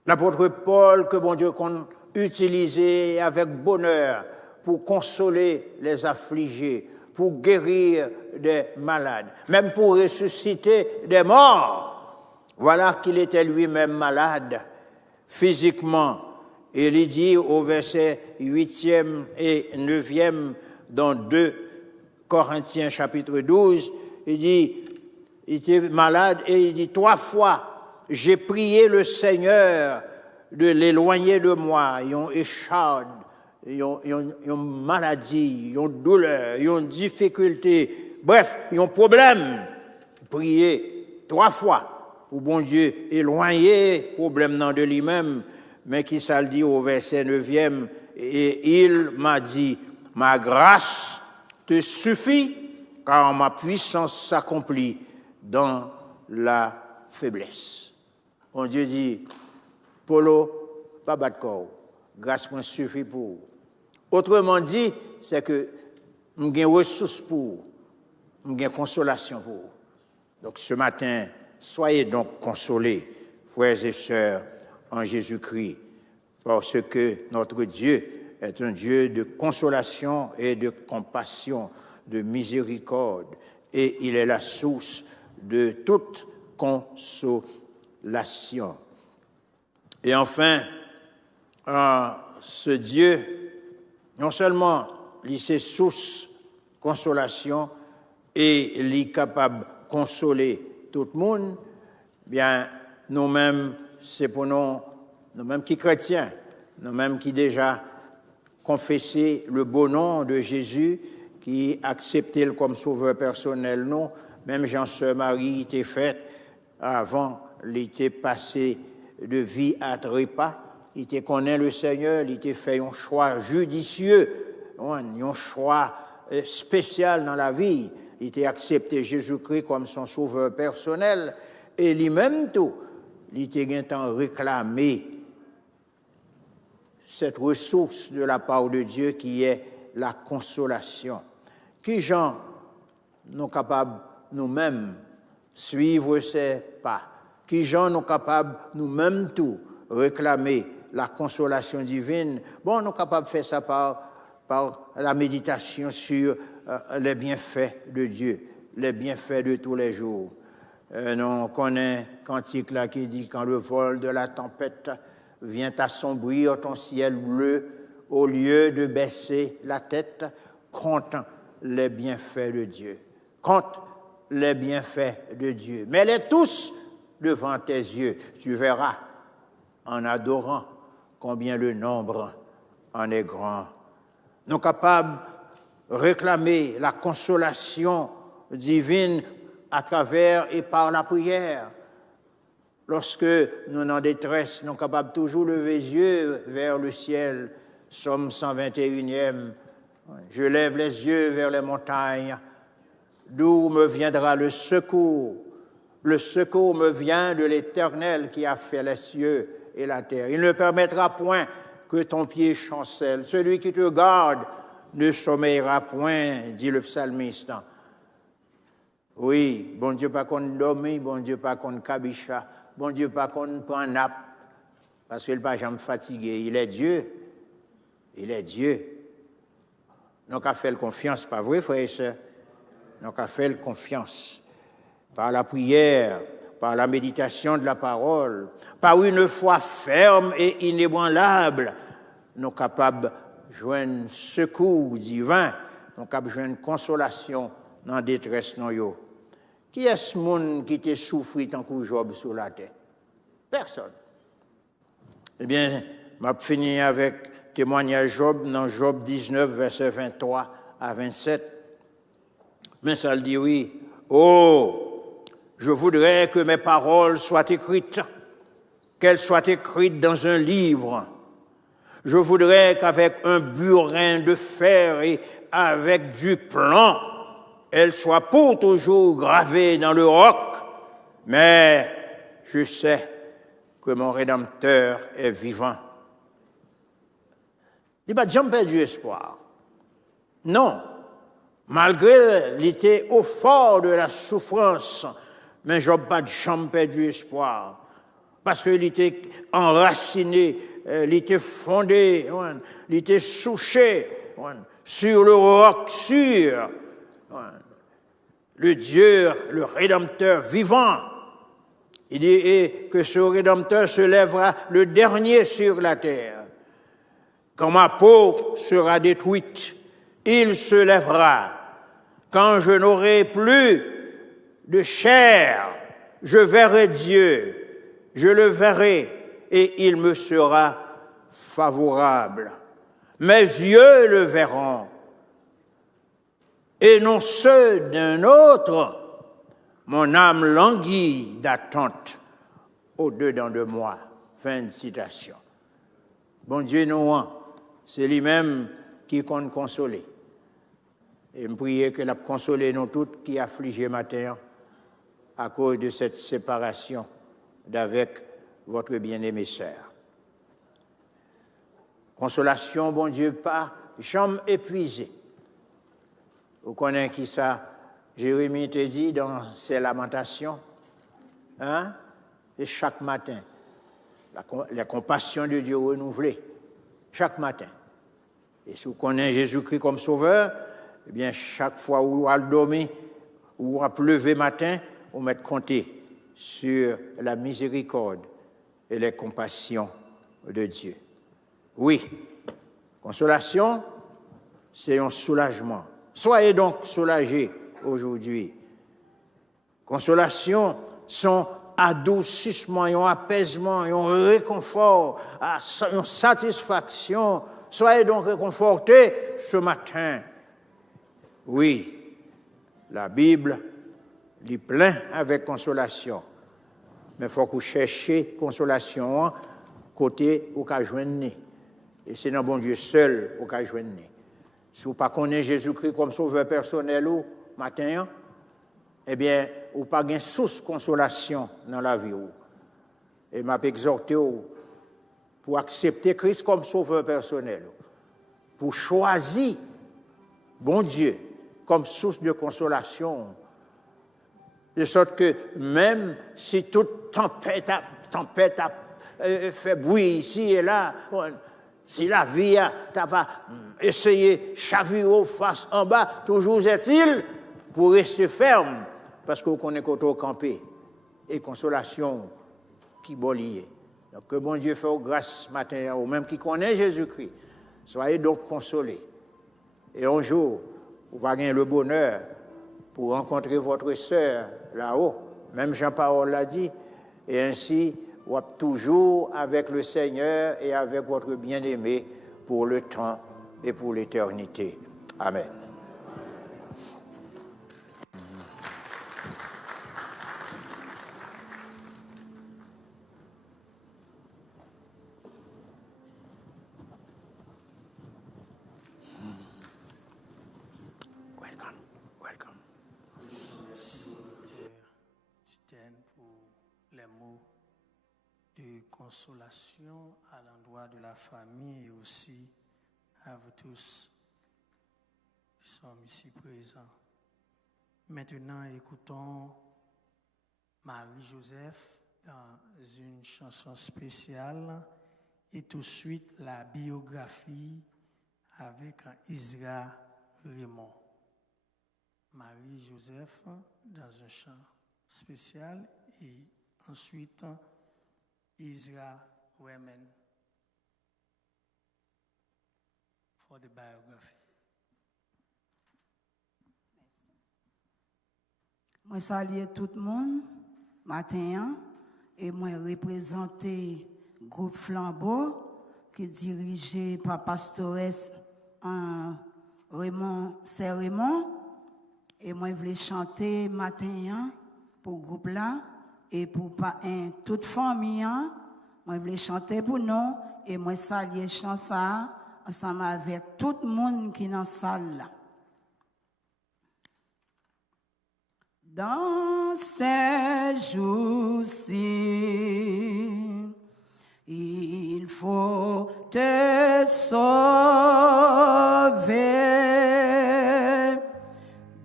L'apôtre Paul, que bon Dieu qu'on utilisait avec bonheur pour consoler les affligés, pour guérir des malades, même pour ressusciter des morts. Voilà qu'il était lui-même malade physiquement. Et il dit au verset 8e et 9e dans 2 Corinthiens chapitre 12, il dit, il était malade et il dit 3 fois, j'ai prié le Seigneur de l'éloigner de moi. Ils ont écharde, ils ont maladie, ils ont douleur, ils ont difficulté. Bref, ils ont problème. Prier 3 fois pour bon Dieu éloigner problème dans de lui-même. Mais qui ça le dit au verset 9e, et il m'a dit, ma grâce te suffit, car ma puissance s'accomplit dans la faiblesse. Bon Dieu dit, Polo, pas battre corps, grâce me suffit pour vous. Autrement dit, c'est que j'ai ressources pour vous, j'ai consolation pour vous. Donc ce matin, soyez donc consolés, frères et sœurs, en Jésus-Christ, parce que notre Dieu est un Dieu de consolation et de compassion, de miséricorde, et il est la source de toute consolation. Et enfin, ce Dieu, non seulement il est source de consolation et il est capable de consoler tout le monde, bien nous-mêmes, c'est pour nous-mêmes qui chrétiens, nous-mêmes qui déjà confessé le beau nom de Jésus, qui accepté comme sauveur personnel, non, même Jean-Sœur Marie était faite avant, il était passé de vie à trépas, il était connaît le Seigneur, il était fait un choix judicieux, un choix spécial dans la vie, il était accepté Jésus-Christ comme son sauveur personnel, et lui-même tout, il était réclamé cette ressource de la part de Dieu qui est la consolation. Qui gens nous capables nous-mêmes suivre ces pas? Qui gens nous capables nous-mêmes tout réclamer la consolation divine? Bon, nous capables de faire ça par la méditation sur les bienfaits de Dieu, les bienfaits de tous les jours. On connaît un cantique là qui dit quand le vol de la tempête vient assombrir ton ciel bleu, au lieu de baisser la tête, compte les bienfaits de Dieu. Compte les bienfaits de Dieu. Mets-les tous devant tes yeux. Tu verras, en adorant, combien le nombre en est grand. Nous sommes capables de réclamer la consolation divine à travers et par la prière. Lorsque nous sommes en détresse, nous sommes capables toujours de lever les yeux vers le ciel. Psaume 121e. Je lève les yeux vers les montagnes. D'où me viendra le secours? Le secours me vient de l'Éternel qui a fait les cieux et la terre. Il ne permettra point que ton pied chancelle. Celui qui te garde ne sommeillera point, dit le psalmiste. Oui, bon Dieu pas qu'on dormi, bon Dieu pas qu'on cabicha, bon Dieu pas qu'on prend nappe, parce qu'il n'est pas jamais fatigué. Il est Dieu. Il est Dieu. Nous avons fait confiance, pas vrai, frères et sœurs? Nous avons fait confiance. Par la prière, par la méditation de la parole, par une foi ferme et inébranlable, nous sommes capables de joindre secours divin, nous sommes capables de joindre consolation dans la détresse. Qui est ce monde qui te souffre tant que Job sur la terre? Personne. Eh bien, je vais finir avec témoignage Job dans Job 19, versets 23 à 27. Mais ça le dit oui. Oh! Je voudrais que mes paroles soient écrites, qu'elles soient écrites dans un livre. Je voudrais qu'avec un burin de fer et avec du plomb, elles soient pour toujours gravées dans le roc. Mais je sais que mon Rédempteur est vivant. Il n'a pas jamais perdu espoir. Non, malgré l'été au fort de la souffrance, mais Job n'a pas jamais perdu espoir. Parce qu'il était enraciné, il était fondé, il était souché sur le roc sûr. Le Dieu, le Rédempteur vivant. Il dit et que ce Rédempteur se lèvera le dernier sur la terre. Quand ma peau sera détruite, il se lèvera. Quand je n'aurai plus de chair, je verrai Dieu, je le verrai et il me sera favorable. Mes yeux le verront et non ceux d'un autre. Mon âme languit d'attente au-dedans de moi. Fin de citation. Bon Dieu, nous, c'est lui-même qui compte consoler. Et me prier que la consoler nous toutes qui affligés matin à cause de cette séparation d'avec votre bien-aimée sœur. Consolation, bon Dieu, pas jamais épuisée. Vous connaissez qui ça? Jérémie te dit dans ses lamentations, et chaque matin, la compassion de Dieu renouvelée, chaque matin. Et si vous connaissez Jésus-Christ comme sauveur, eh bien, chaque fois où vous allez dormir, ou vous allez lever matin, vous mettez compter sur la miséricorde et les compassions de Dieu. Oui, consolation, c'est un soulagement. Soyez donc soulagés aujourd'hui. Consolation, son adoucissement, un apaisement, un réconfort, une satisfaction. Soyez donc réconfortés ce matin. Oui, la Bible est pleine avec consolation. Mais il faut que vous cherchiez consolation côté où vous joignez. Et c'est dans bon Dieu seul où vous joignez. Si vous ne connaissez pas Jésus-Christ comme sauveur personnel ou matin, eh bien, vous n'avez pas de source de consolation dans la vie. Et je m'ai exhorté pour accepter Christ comme sauveur personnel, pour choisir bon Dieu comme source de consolation, de sorte que même si toute tempête a fait bruit ici et là, si la vie t'a pas essayé chavirer face en bas, toujours est-il pour rester ferme, parce qu'on connaît qu'on est campé, et consolation qui bolie. Donc que bon Dieu fait grâce ce matin, ou même qui connaît Jésus-Christ, soyez donc consolés. Et un jour, vous allez gagner le bonheur pour rencontrer votre sœur là-haut, même Jean-Paul l'a dit, et ainsi, vous êtes toujours avec le Seigneur et avec votre bien-aimé pour le temps et pour l'éternité. Amen. Welcome. Tu t'aimes pour les mots de consolation à l'endroit de la famille et aussi à vous tous qui sommes ici présents. Maintenant, écoutons Marie-Joseph dans une chanson spéciale et tout de suite la biographie avec Isra Raymond. Marie-Joseph dans un chant spécial et ensuite Isra Raymond for the biography. Moi salue tout le monde matin et moi représenter groupe Flambeau qui est dirigé par Pastores Raymond Raymond et moi je voulais chanter matin pour groupe là et pour toute famille moi je voulais chanter pour nous et moi saluer chant ça ensemble avec tout le monde qui est dans la salle là. Dans ces jours-ci, il faut te sauver.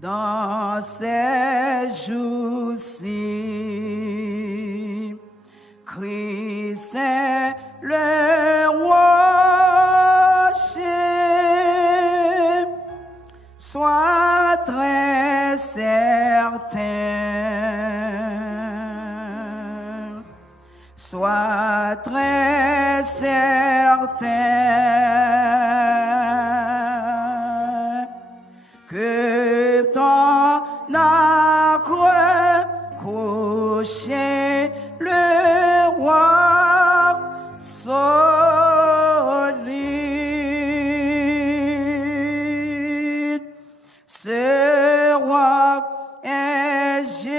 Dans ces jours-ci, Christ est le rocher. Sois très certain, sois très certain que ton acre couché le roi solide. Ce roi est Jésus.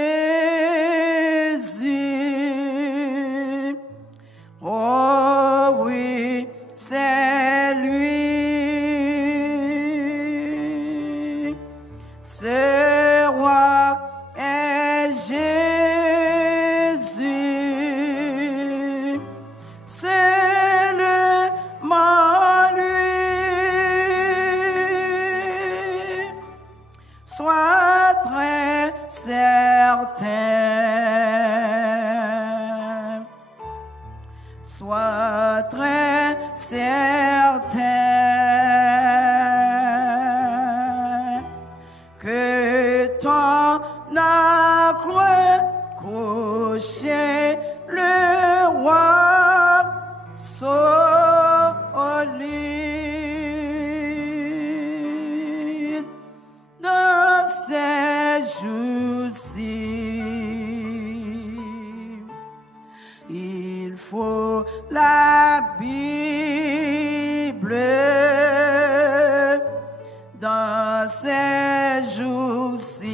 Oh oui, c'est lui. Ce roi est Jésus. C'est le mal lui. Sois très certain, sois très certain que ton acre couché le roi solide. Dans ces jours-ci, il faut la Bible. Dans ces jours-ci,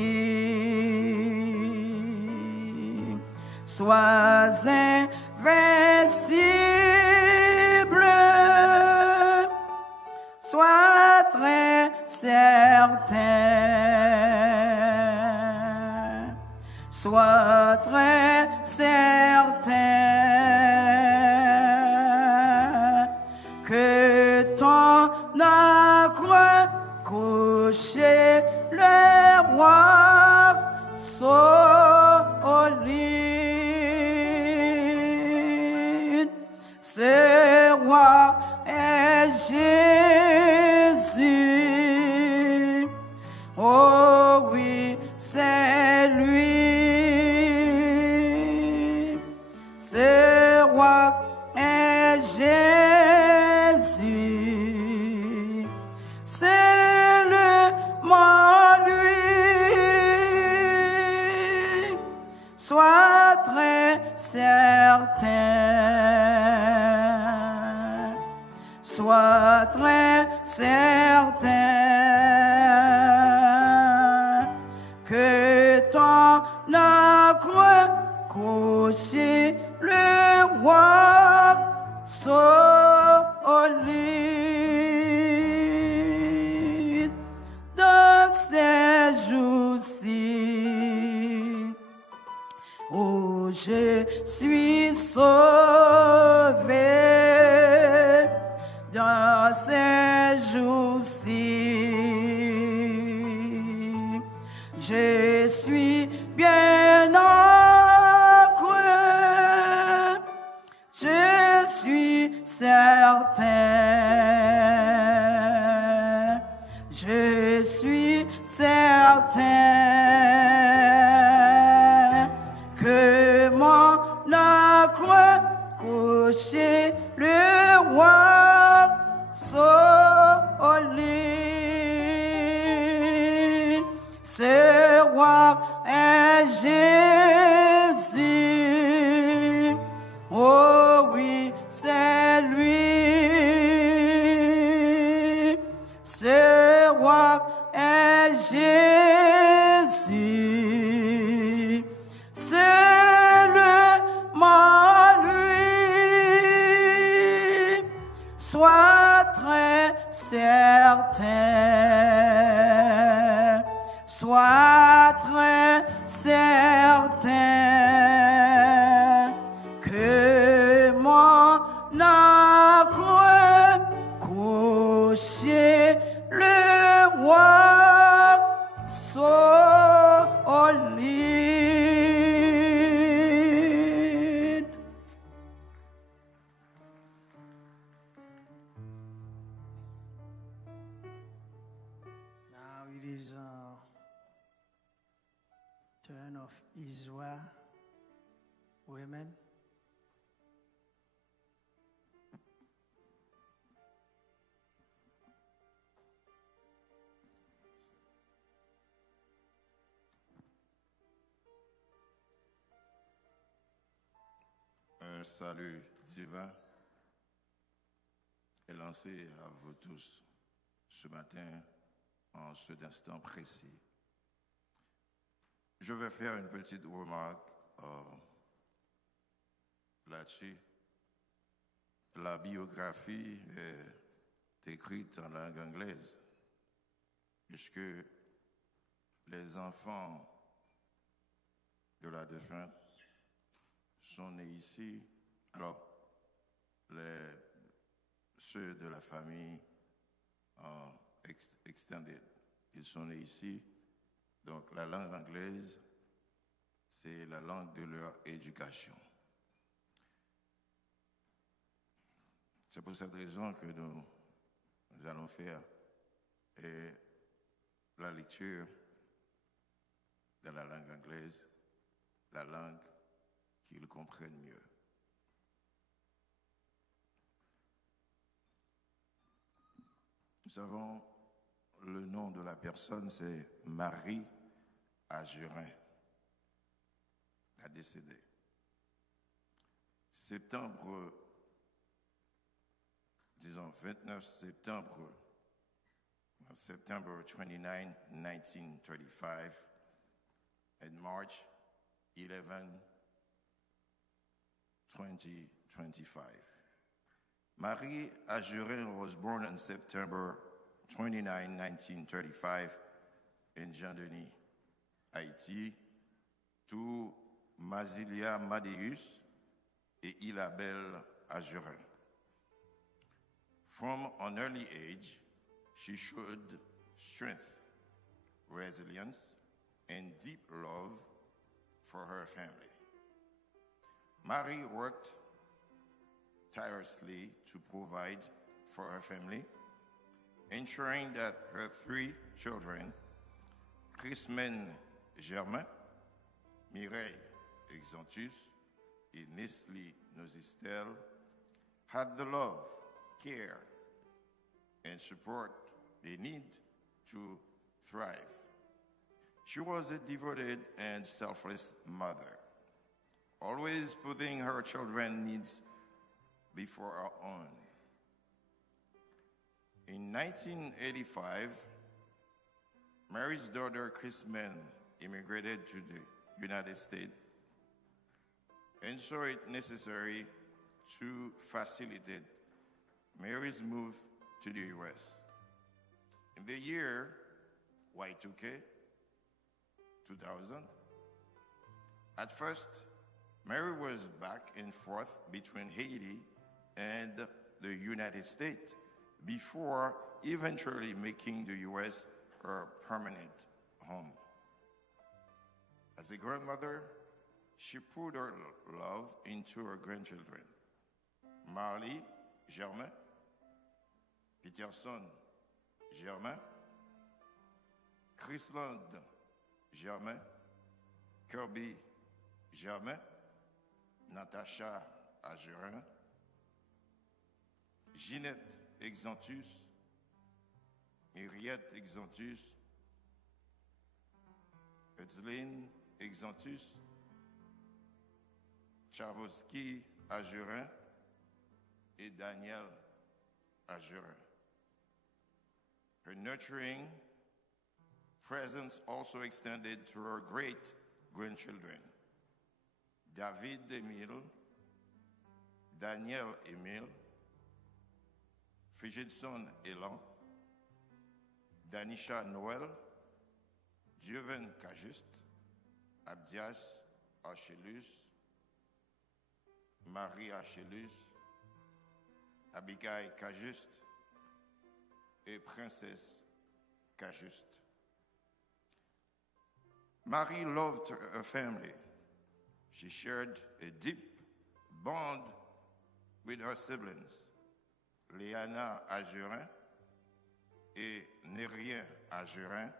sois invincible. Sois très certain, sois très certain que ton acre couché le roi solide. Ce roi est Jésus. Oh oui, c'est lui. Ce roi est Jésus. C'est le mot lui. Sois très certain. Sois très certain que ton acre couché le roi solide. Dans ces jours-ci où je suis sauvé, dans ces jours-ci, je roi solide. Ce roi est Jésus. Oh oui, c'est lui. Ce roi est Jésus. C'est le lui. Sois très certain. Sois très certain que mon accroche couché le roi solide. Now it is turn of Israel women. Un salut divin est lancé à vous tous ce matin en cet instant précis. Je vais faire une petite remarque là-dessus. La biographie est écrite en langue anglaise, puisque les enfants de la défunte sont nés ici. Alors, ceux de la famille extended, ils sont nés ici. Donc, la langue anglaise, c'est la langue de leur éducation. C'est pour cette raison que nous allons faire la lecture de la langue anglaise, la langue qu'ils comprennent mieux. Nous avons le nom de la personne, c'est Marie Ajurin, a décédé. Septembre 29 septembre, September 29, 1935, and March 11, 2025. Marie Ajurin was born on September 29, 1935, in Jean-Denis, Haïti, to Mazilia Madeus et Ilabelle Ajurin. From an early age, she showed strength, resilience, and deep love for her family. Marie worked tirelessly to provide for her family, ensuring that her three children, Christine Germain, Mireille Exantus, and Nestlé Nozistel, had the love, care, and support they need to thrive. She was a devoted and selfless mother, always putting her children's needs before her own. In 1985, Mary's daughter, Christine, immigrated to the United States and saw it necessary to facilitate Mary's move to the U.S. In the year Y2K, 2000, at first, Mary was back and forth between Haiti and the United States before eventually making the U.S. her permanent home. As a grandmother, she poured her love into her grandchildren, Marley Germain, Peterson Germain, Chrisland Germain, Kirby Germain, Natasha Ajurin, Ginette Exantus, Myriette Exantus, Etzlyn Exantus, Chavoski Ajurin et Daniel Ajurin. Her nurturing presence also extended to her great-grandchildren, David Emile, Daniel Emile, Frigidson Elan, Danisha Noël, Juven Cajuste, Abdias Archelus, Marie Archelus, Abigail Cajuste et Princesse Cajuste. Marie loved her family. She shared a deep bond with her siblings, Léana Ajurin et Nérien Ajurin,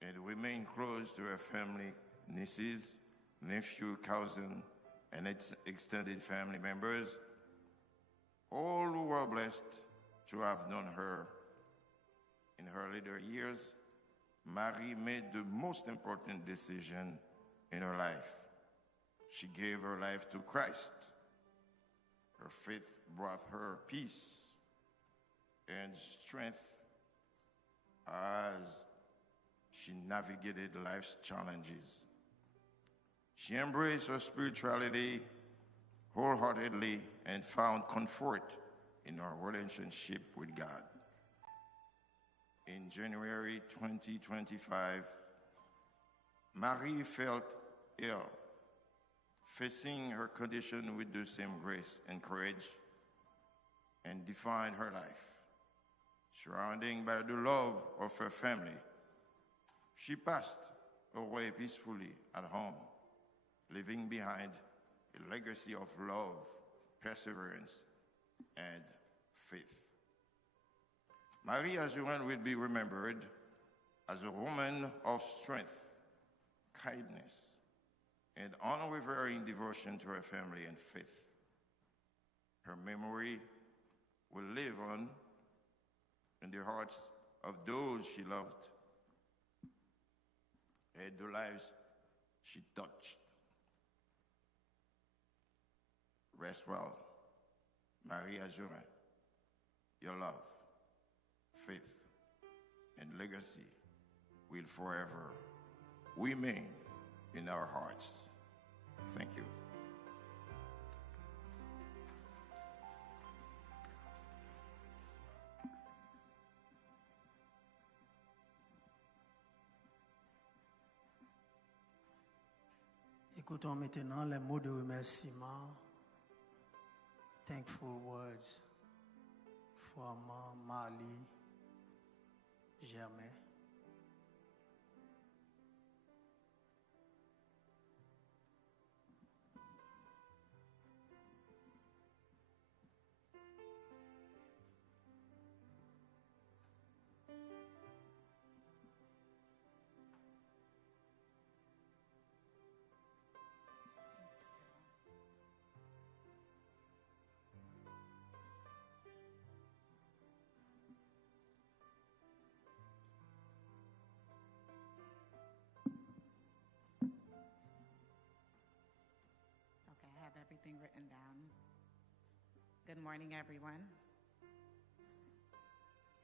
and remained close to her family, nieces, nephew, cousin, and its extended family members, all who were blessed to have known her. In her later years, Marie made the most important decision in her life. She gave her life to Christ. Her faith brought her peace and strength as she navigated life's challenges. She embraced her spirituality wholeheartedly and found comfort in her relationship with God. In January 2025, Marie felt ill, facing her condition with the same grace and courage, and defined her life. Surrounded by the love of her family, she passed away peacefully at home, leaving behind a legacy of love, perseverance, and faith. Marie Ajurin will be remembered as a woman of strength, kindness, and unwavering devotion to her family and faith. Her memory will live on in the hearts of those she loved and the lives she touched. Rest well, Marie Ajurin. Your love, faith, and legacy will forever remain in our hearts. Thank you. Écoutons maintenant les mots de remerciement. Thankful words from Marley Germain. Everything written down. Good morning, everyone.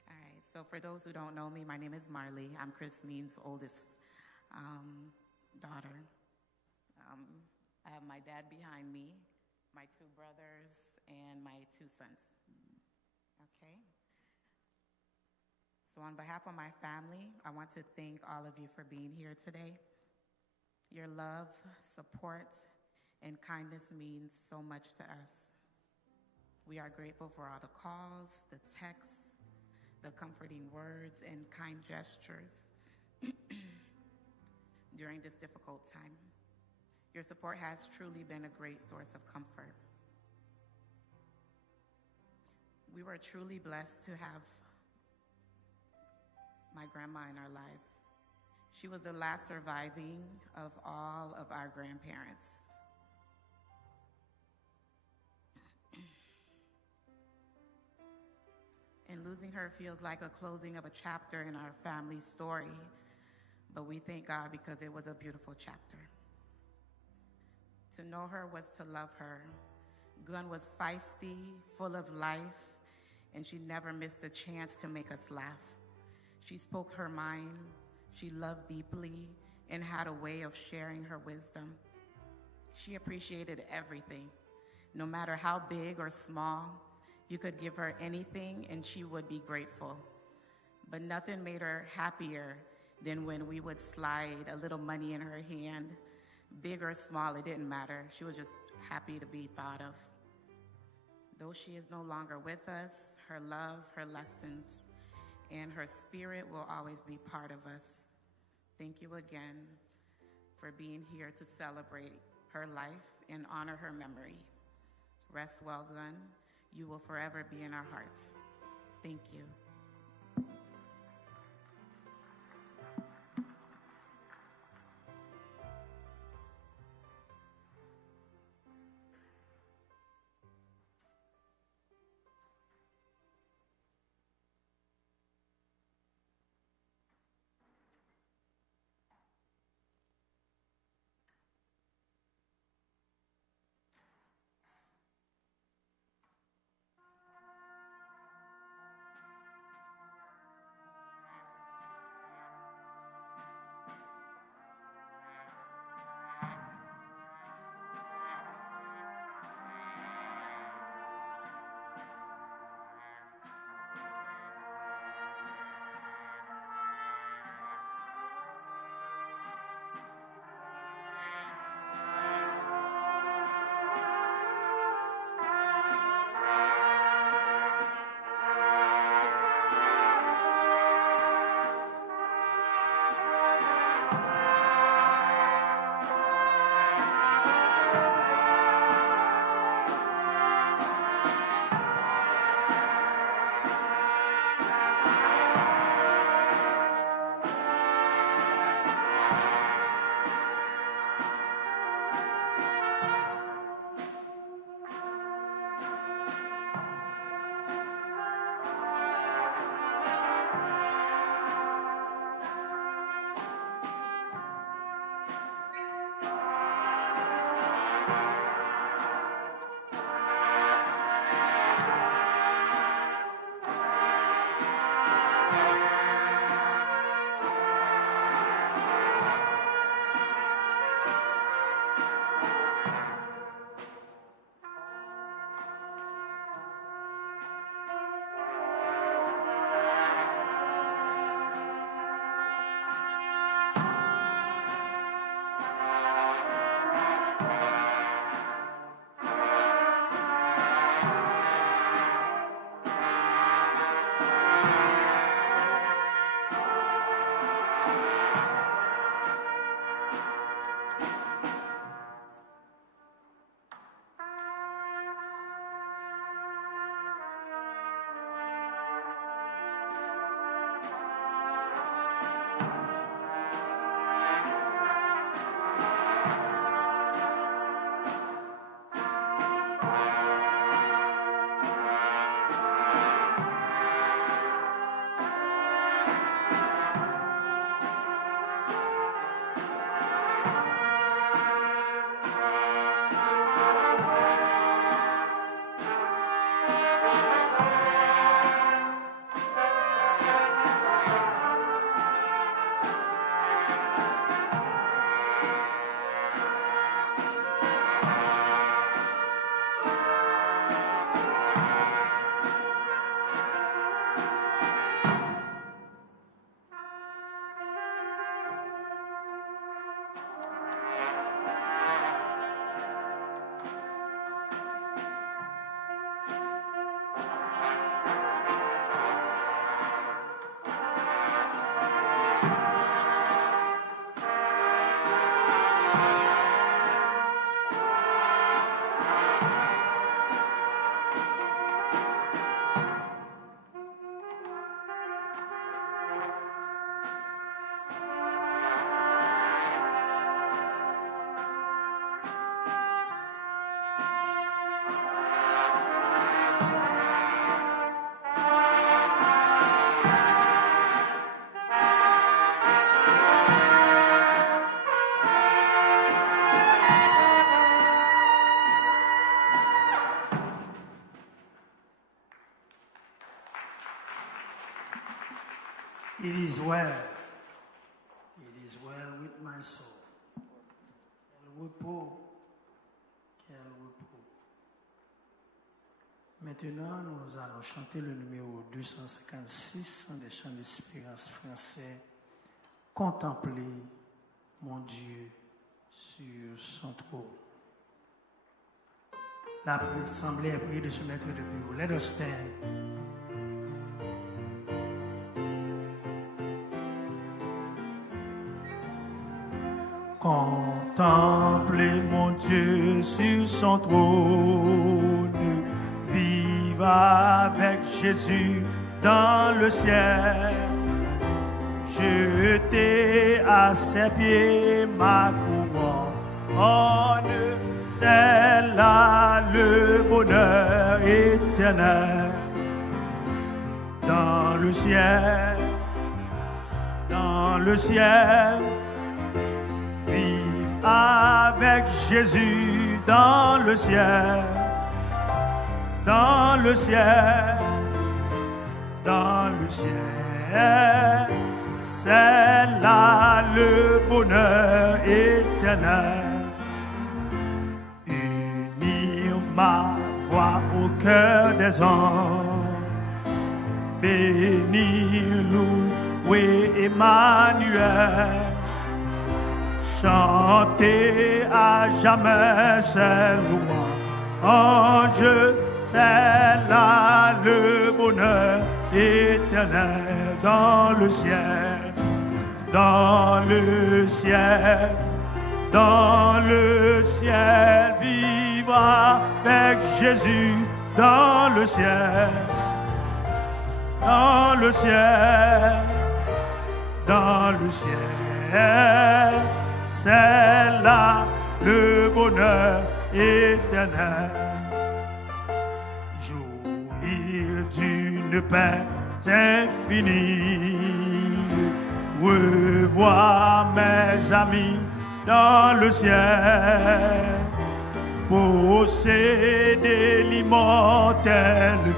All right, so for those who don't know me, my name is Marley. I'm Chris Means' oldest daughter. I have my dad behind me, my two brothers, and my two sons. Okay. So on behalf of my family, I want to thank all of you for being here today. Your love, support, and kindness means so much to us. We are grateful for all the calls, the texts, the comforting words, and kind gestures during this difficult time. Your support has truly been a great source of comfort. We were truly blessed to have my grandma in our lives. She was the last surviving of all of our grandparents. And losing her feels like a closing of a chapter in our family story, but we thank God because it was a beautiful chapter. To know her was to love her. Gun was feisty, full of life, and she never missed a chance to make us laugh. She spoke her mind, she loved deeply, and had a way of sharing her wisdom. She appreciated everything. No matter how big or small, you could give her anything and she would be grateful. But nothing made her happier than when we would slide a little money in her hand. Big or small, it didn't matter. She was just happy to be thought of. Though she is no longer with us, her love, her lessons, and her spirit will always be part of us. Thank you again for being here to celebrate her life and honor her memory. Rest well, Gun. You will forever be in our hearts. Thank you. is well. It is well with my soul. Quel repos. Quel repos. Maintenant, nous allons chanter le numéro 256 des chants d'espérance français. Contempler mon Dieu sur son trône. L'assemblée est priée de se mettre debout. Let us stand. Contemplez mon Dieu sur son trône, vive avec Jésus dans le ciel, jeter à ses pieds ma couronne, c'est là le bonheur éternel. Dans le ciel, vive avec Jésus dans le ciel, c'est là le bonheur éternel. Unir ma voix au cœur des hommes, bénir, louer Emmanuel, chanter à jamais ses louanges, c'est là le bonheur éternel. Dans le ciel, vivre avec Jésus dans le ciel, c'est là le bonheur éternel. Jouir d'une paix infinie, revoir mes amis dans le ciel, posséder l'immortelle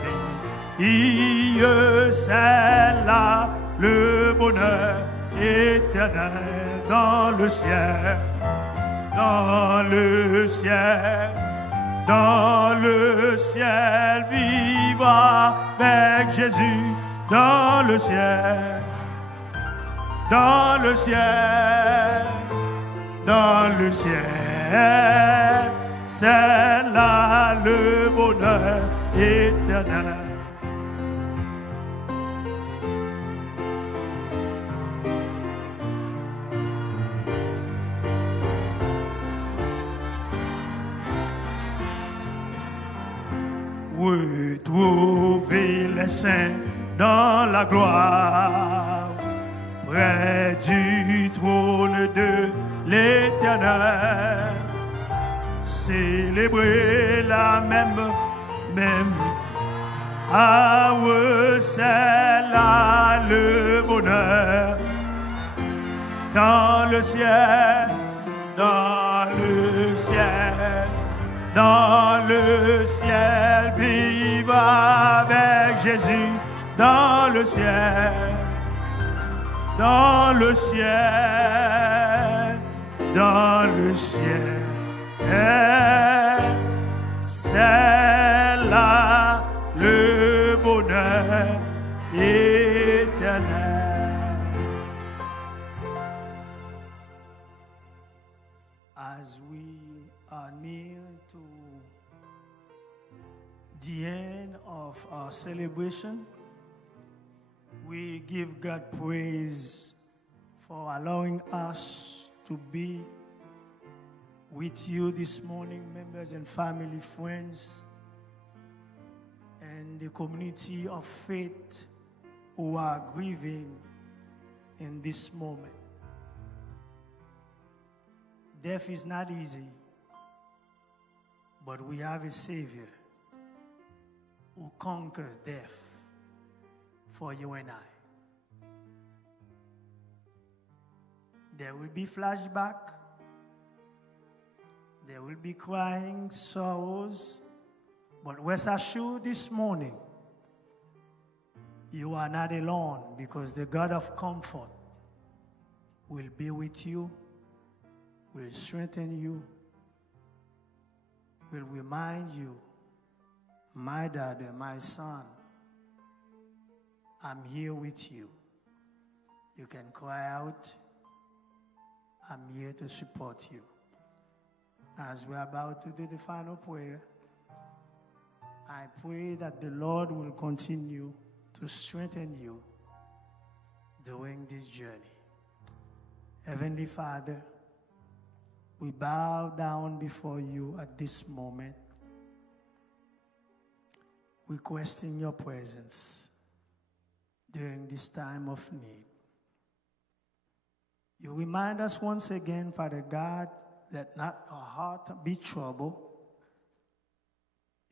vie, c'est là le bonheur éternel. Dans le ciel, vivre avec Jésus dans le ciel, c'est là le bonheur éternel. Retrouver les saints dans la gloire, près du trône de l'Éternel, célébrer la même, ah oui, c'est là le bonheur, dans le ciel, vivre avec Jésus dans le ciel, c'est là le bonheur éternel. As we are near to the end of our celebration, we give God praise for allowing us to be with you this morning, members and family, friends, and the community of faith who are grieving in this moment. Death is not easy, but we have a Savior who conquers death for you and I. There will be flashback, there will be crying, sorrows, but rest assured this morning, You are not alone because the God of comfort will be with you, will strengthen you, will remind you, my daughter, my son, I'm here with you. You can cry out, I'm here to support you. As we're about to do the final prayer, I pray that the Lord will continue to strengthen you during this journey. Heavenly Father, we bow down before you at this moment, requesting your presence during this time of need. You remind us once again, Father God, let not our heart be troubled.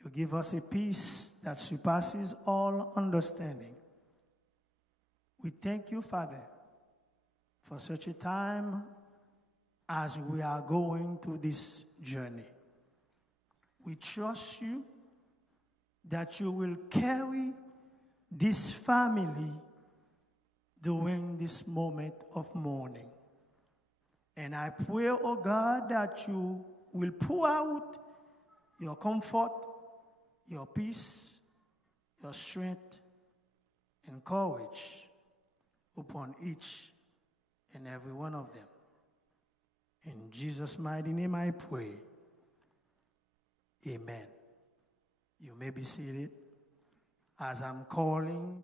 You give us a peace that surpasses all understanding. We thank you, Father, for such a time as we are going through this journey. We trust you that you will carry this family during this moment of mourning. And I pray, oh God, that you will pour out your comfort, your peace, your strength, and courage upon each and every one of them. In Jesus' mighty name I pray. Amen. You may be seated as I'm calling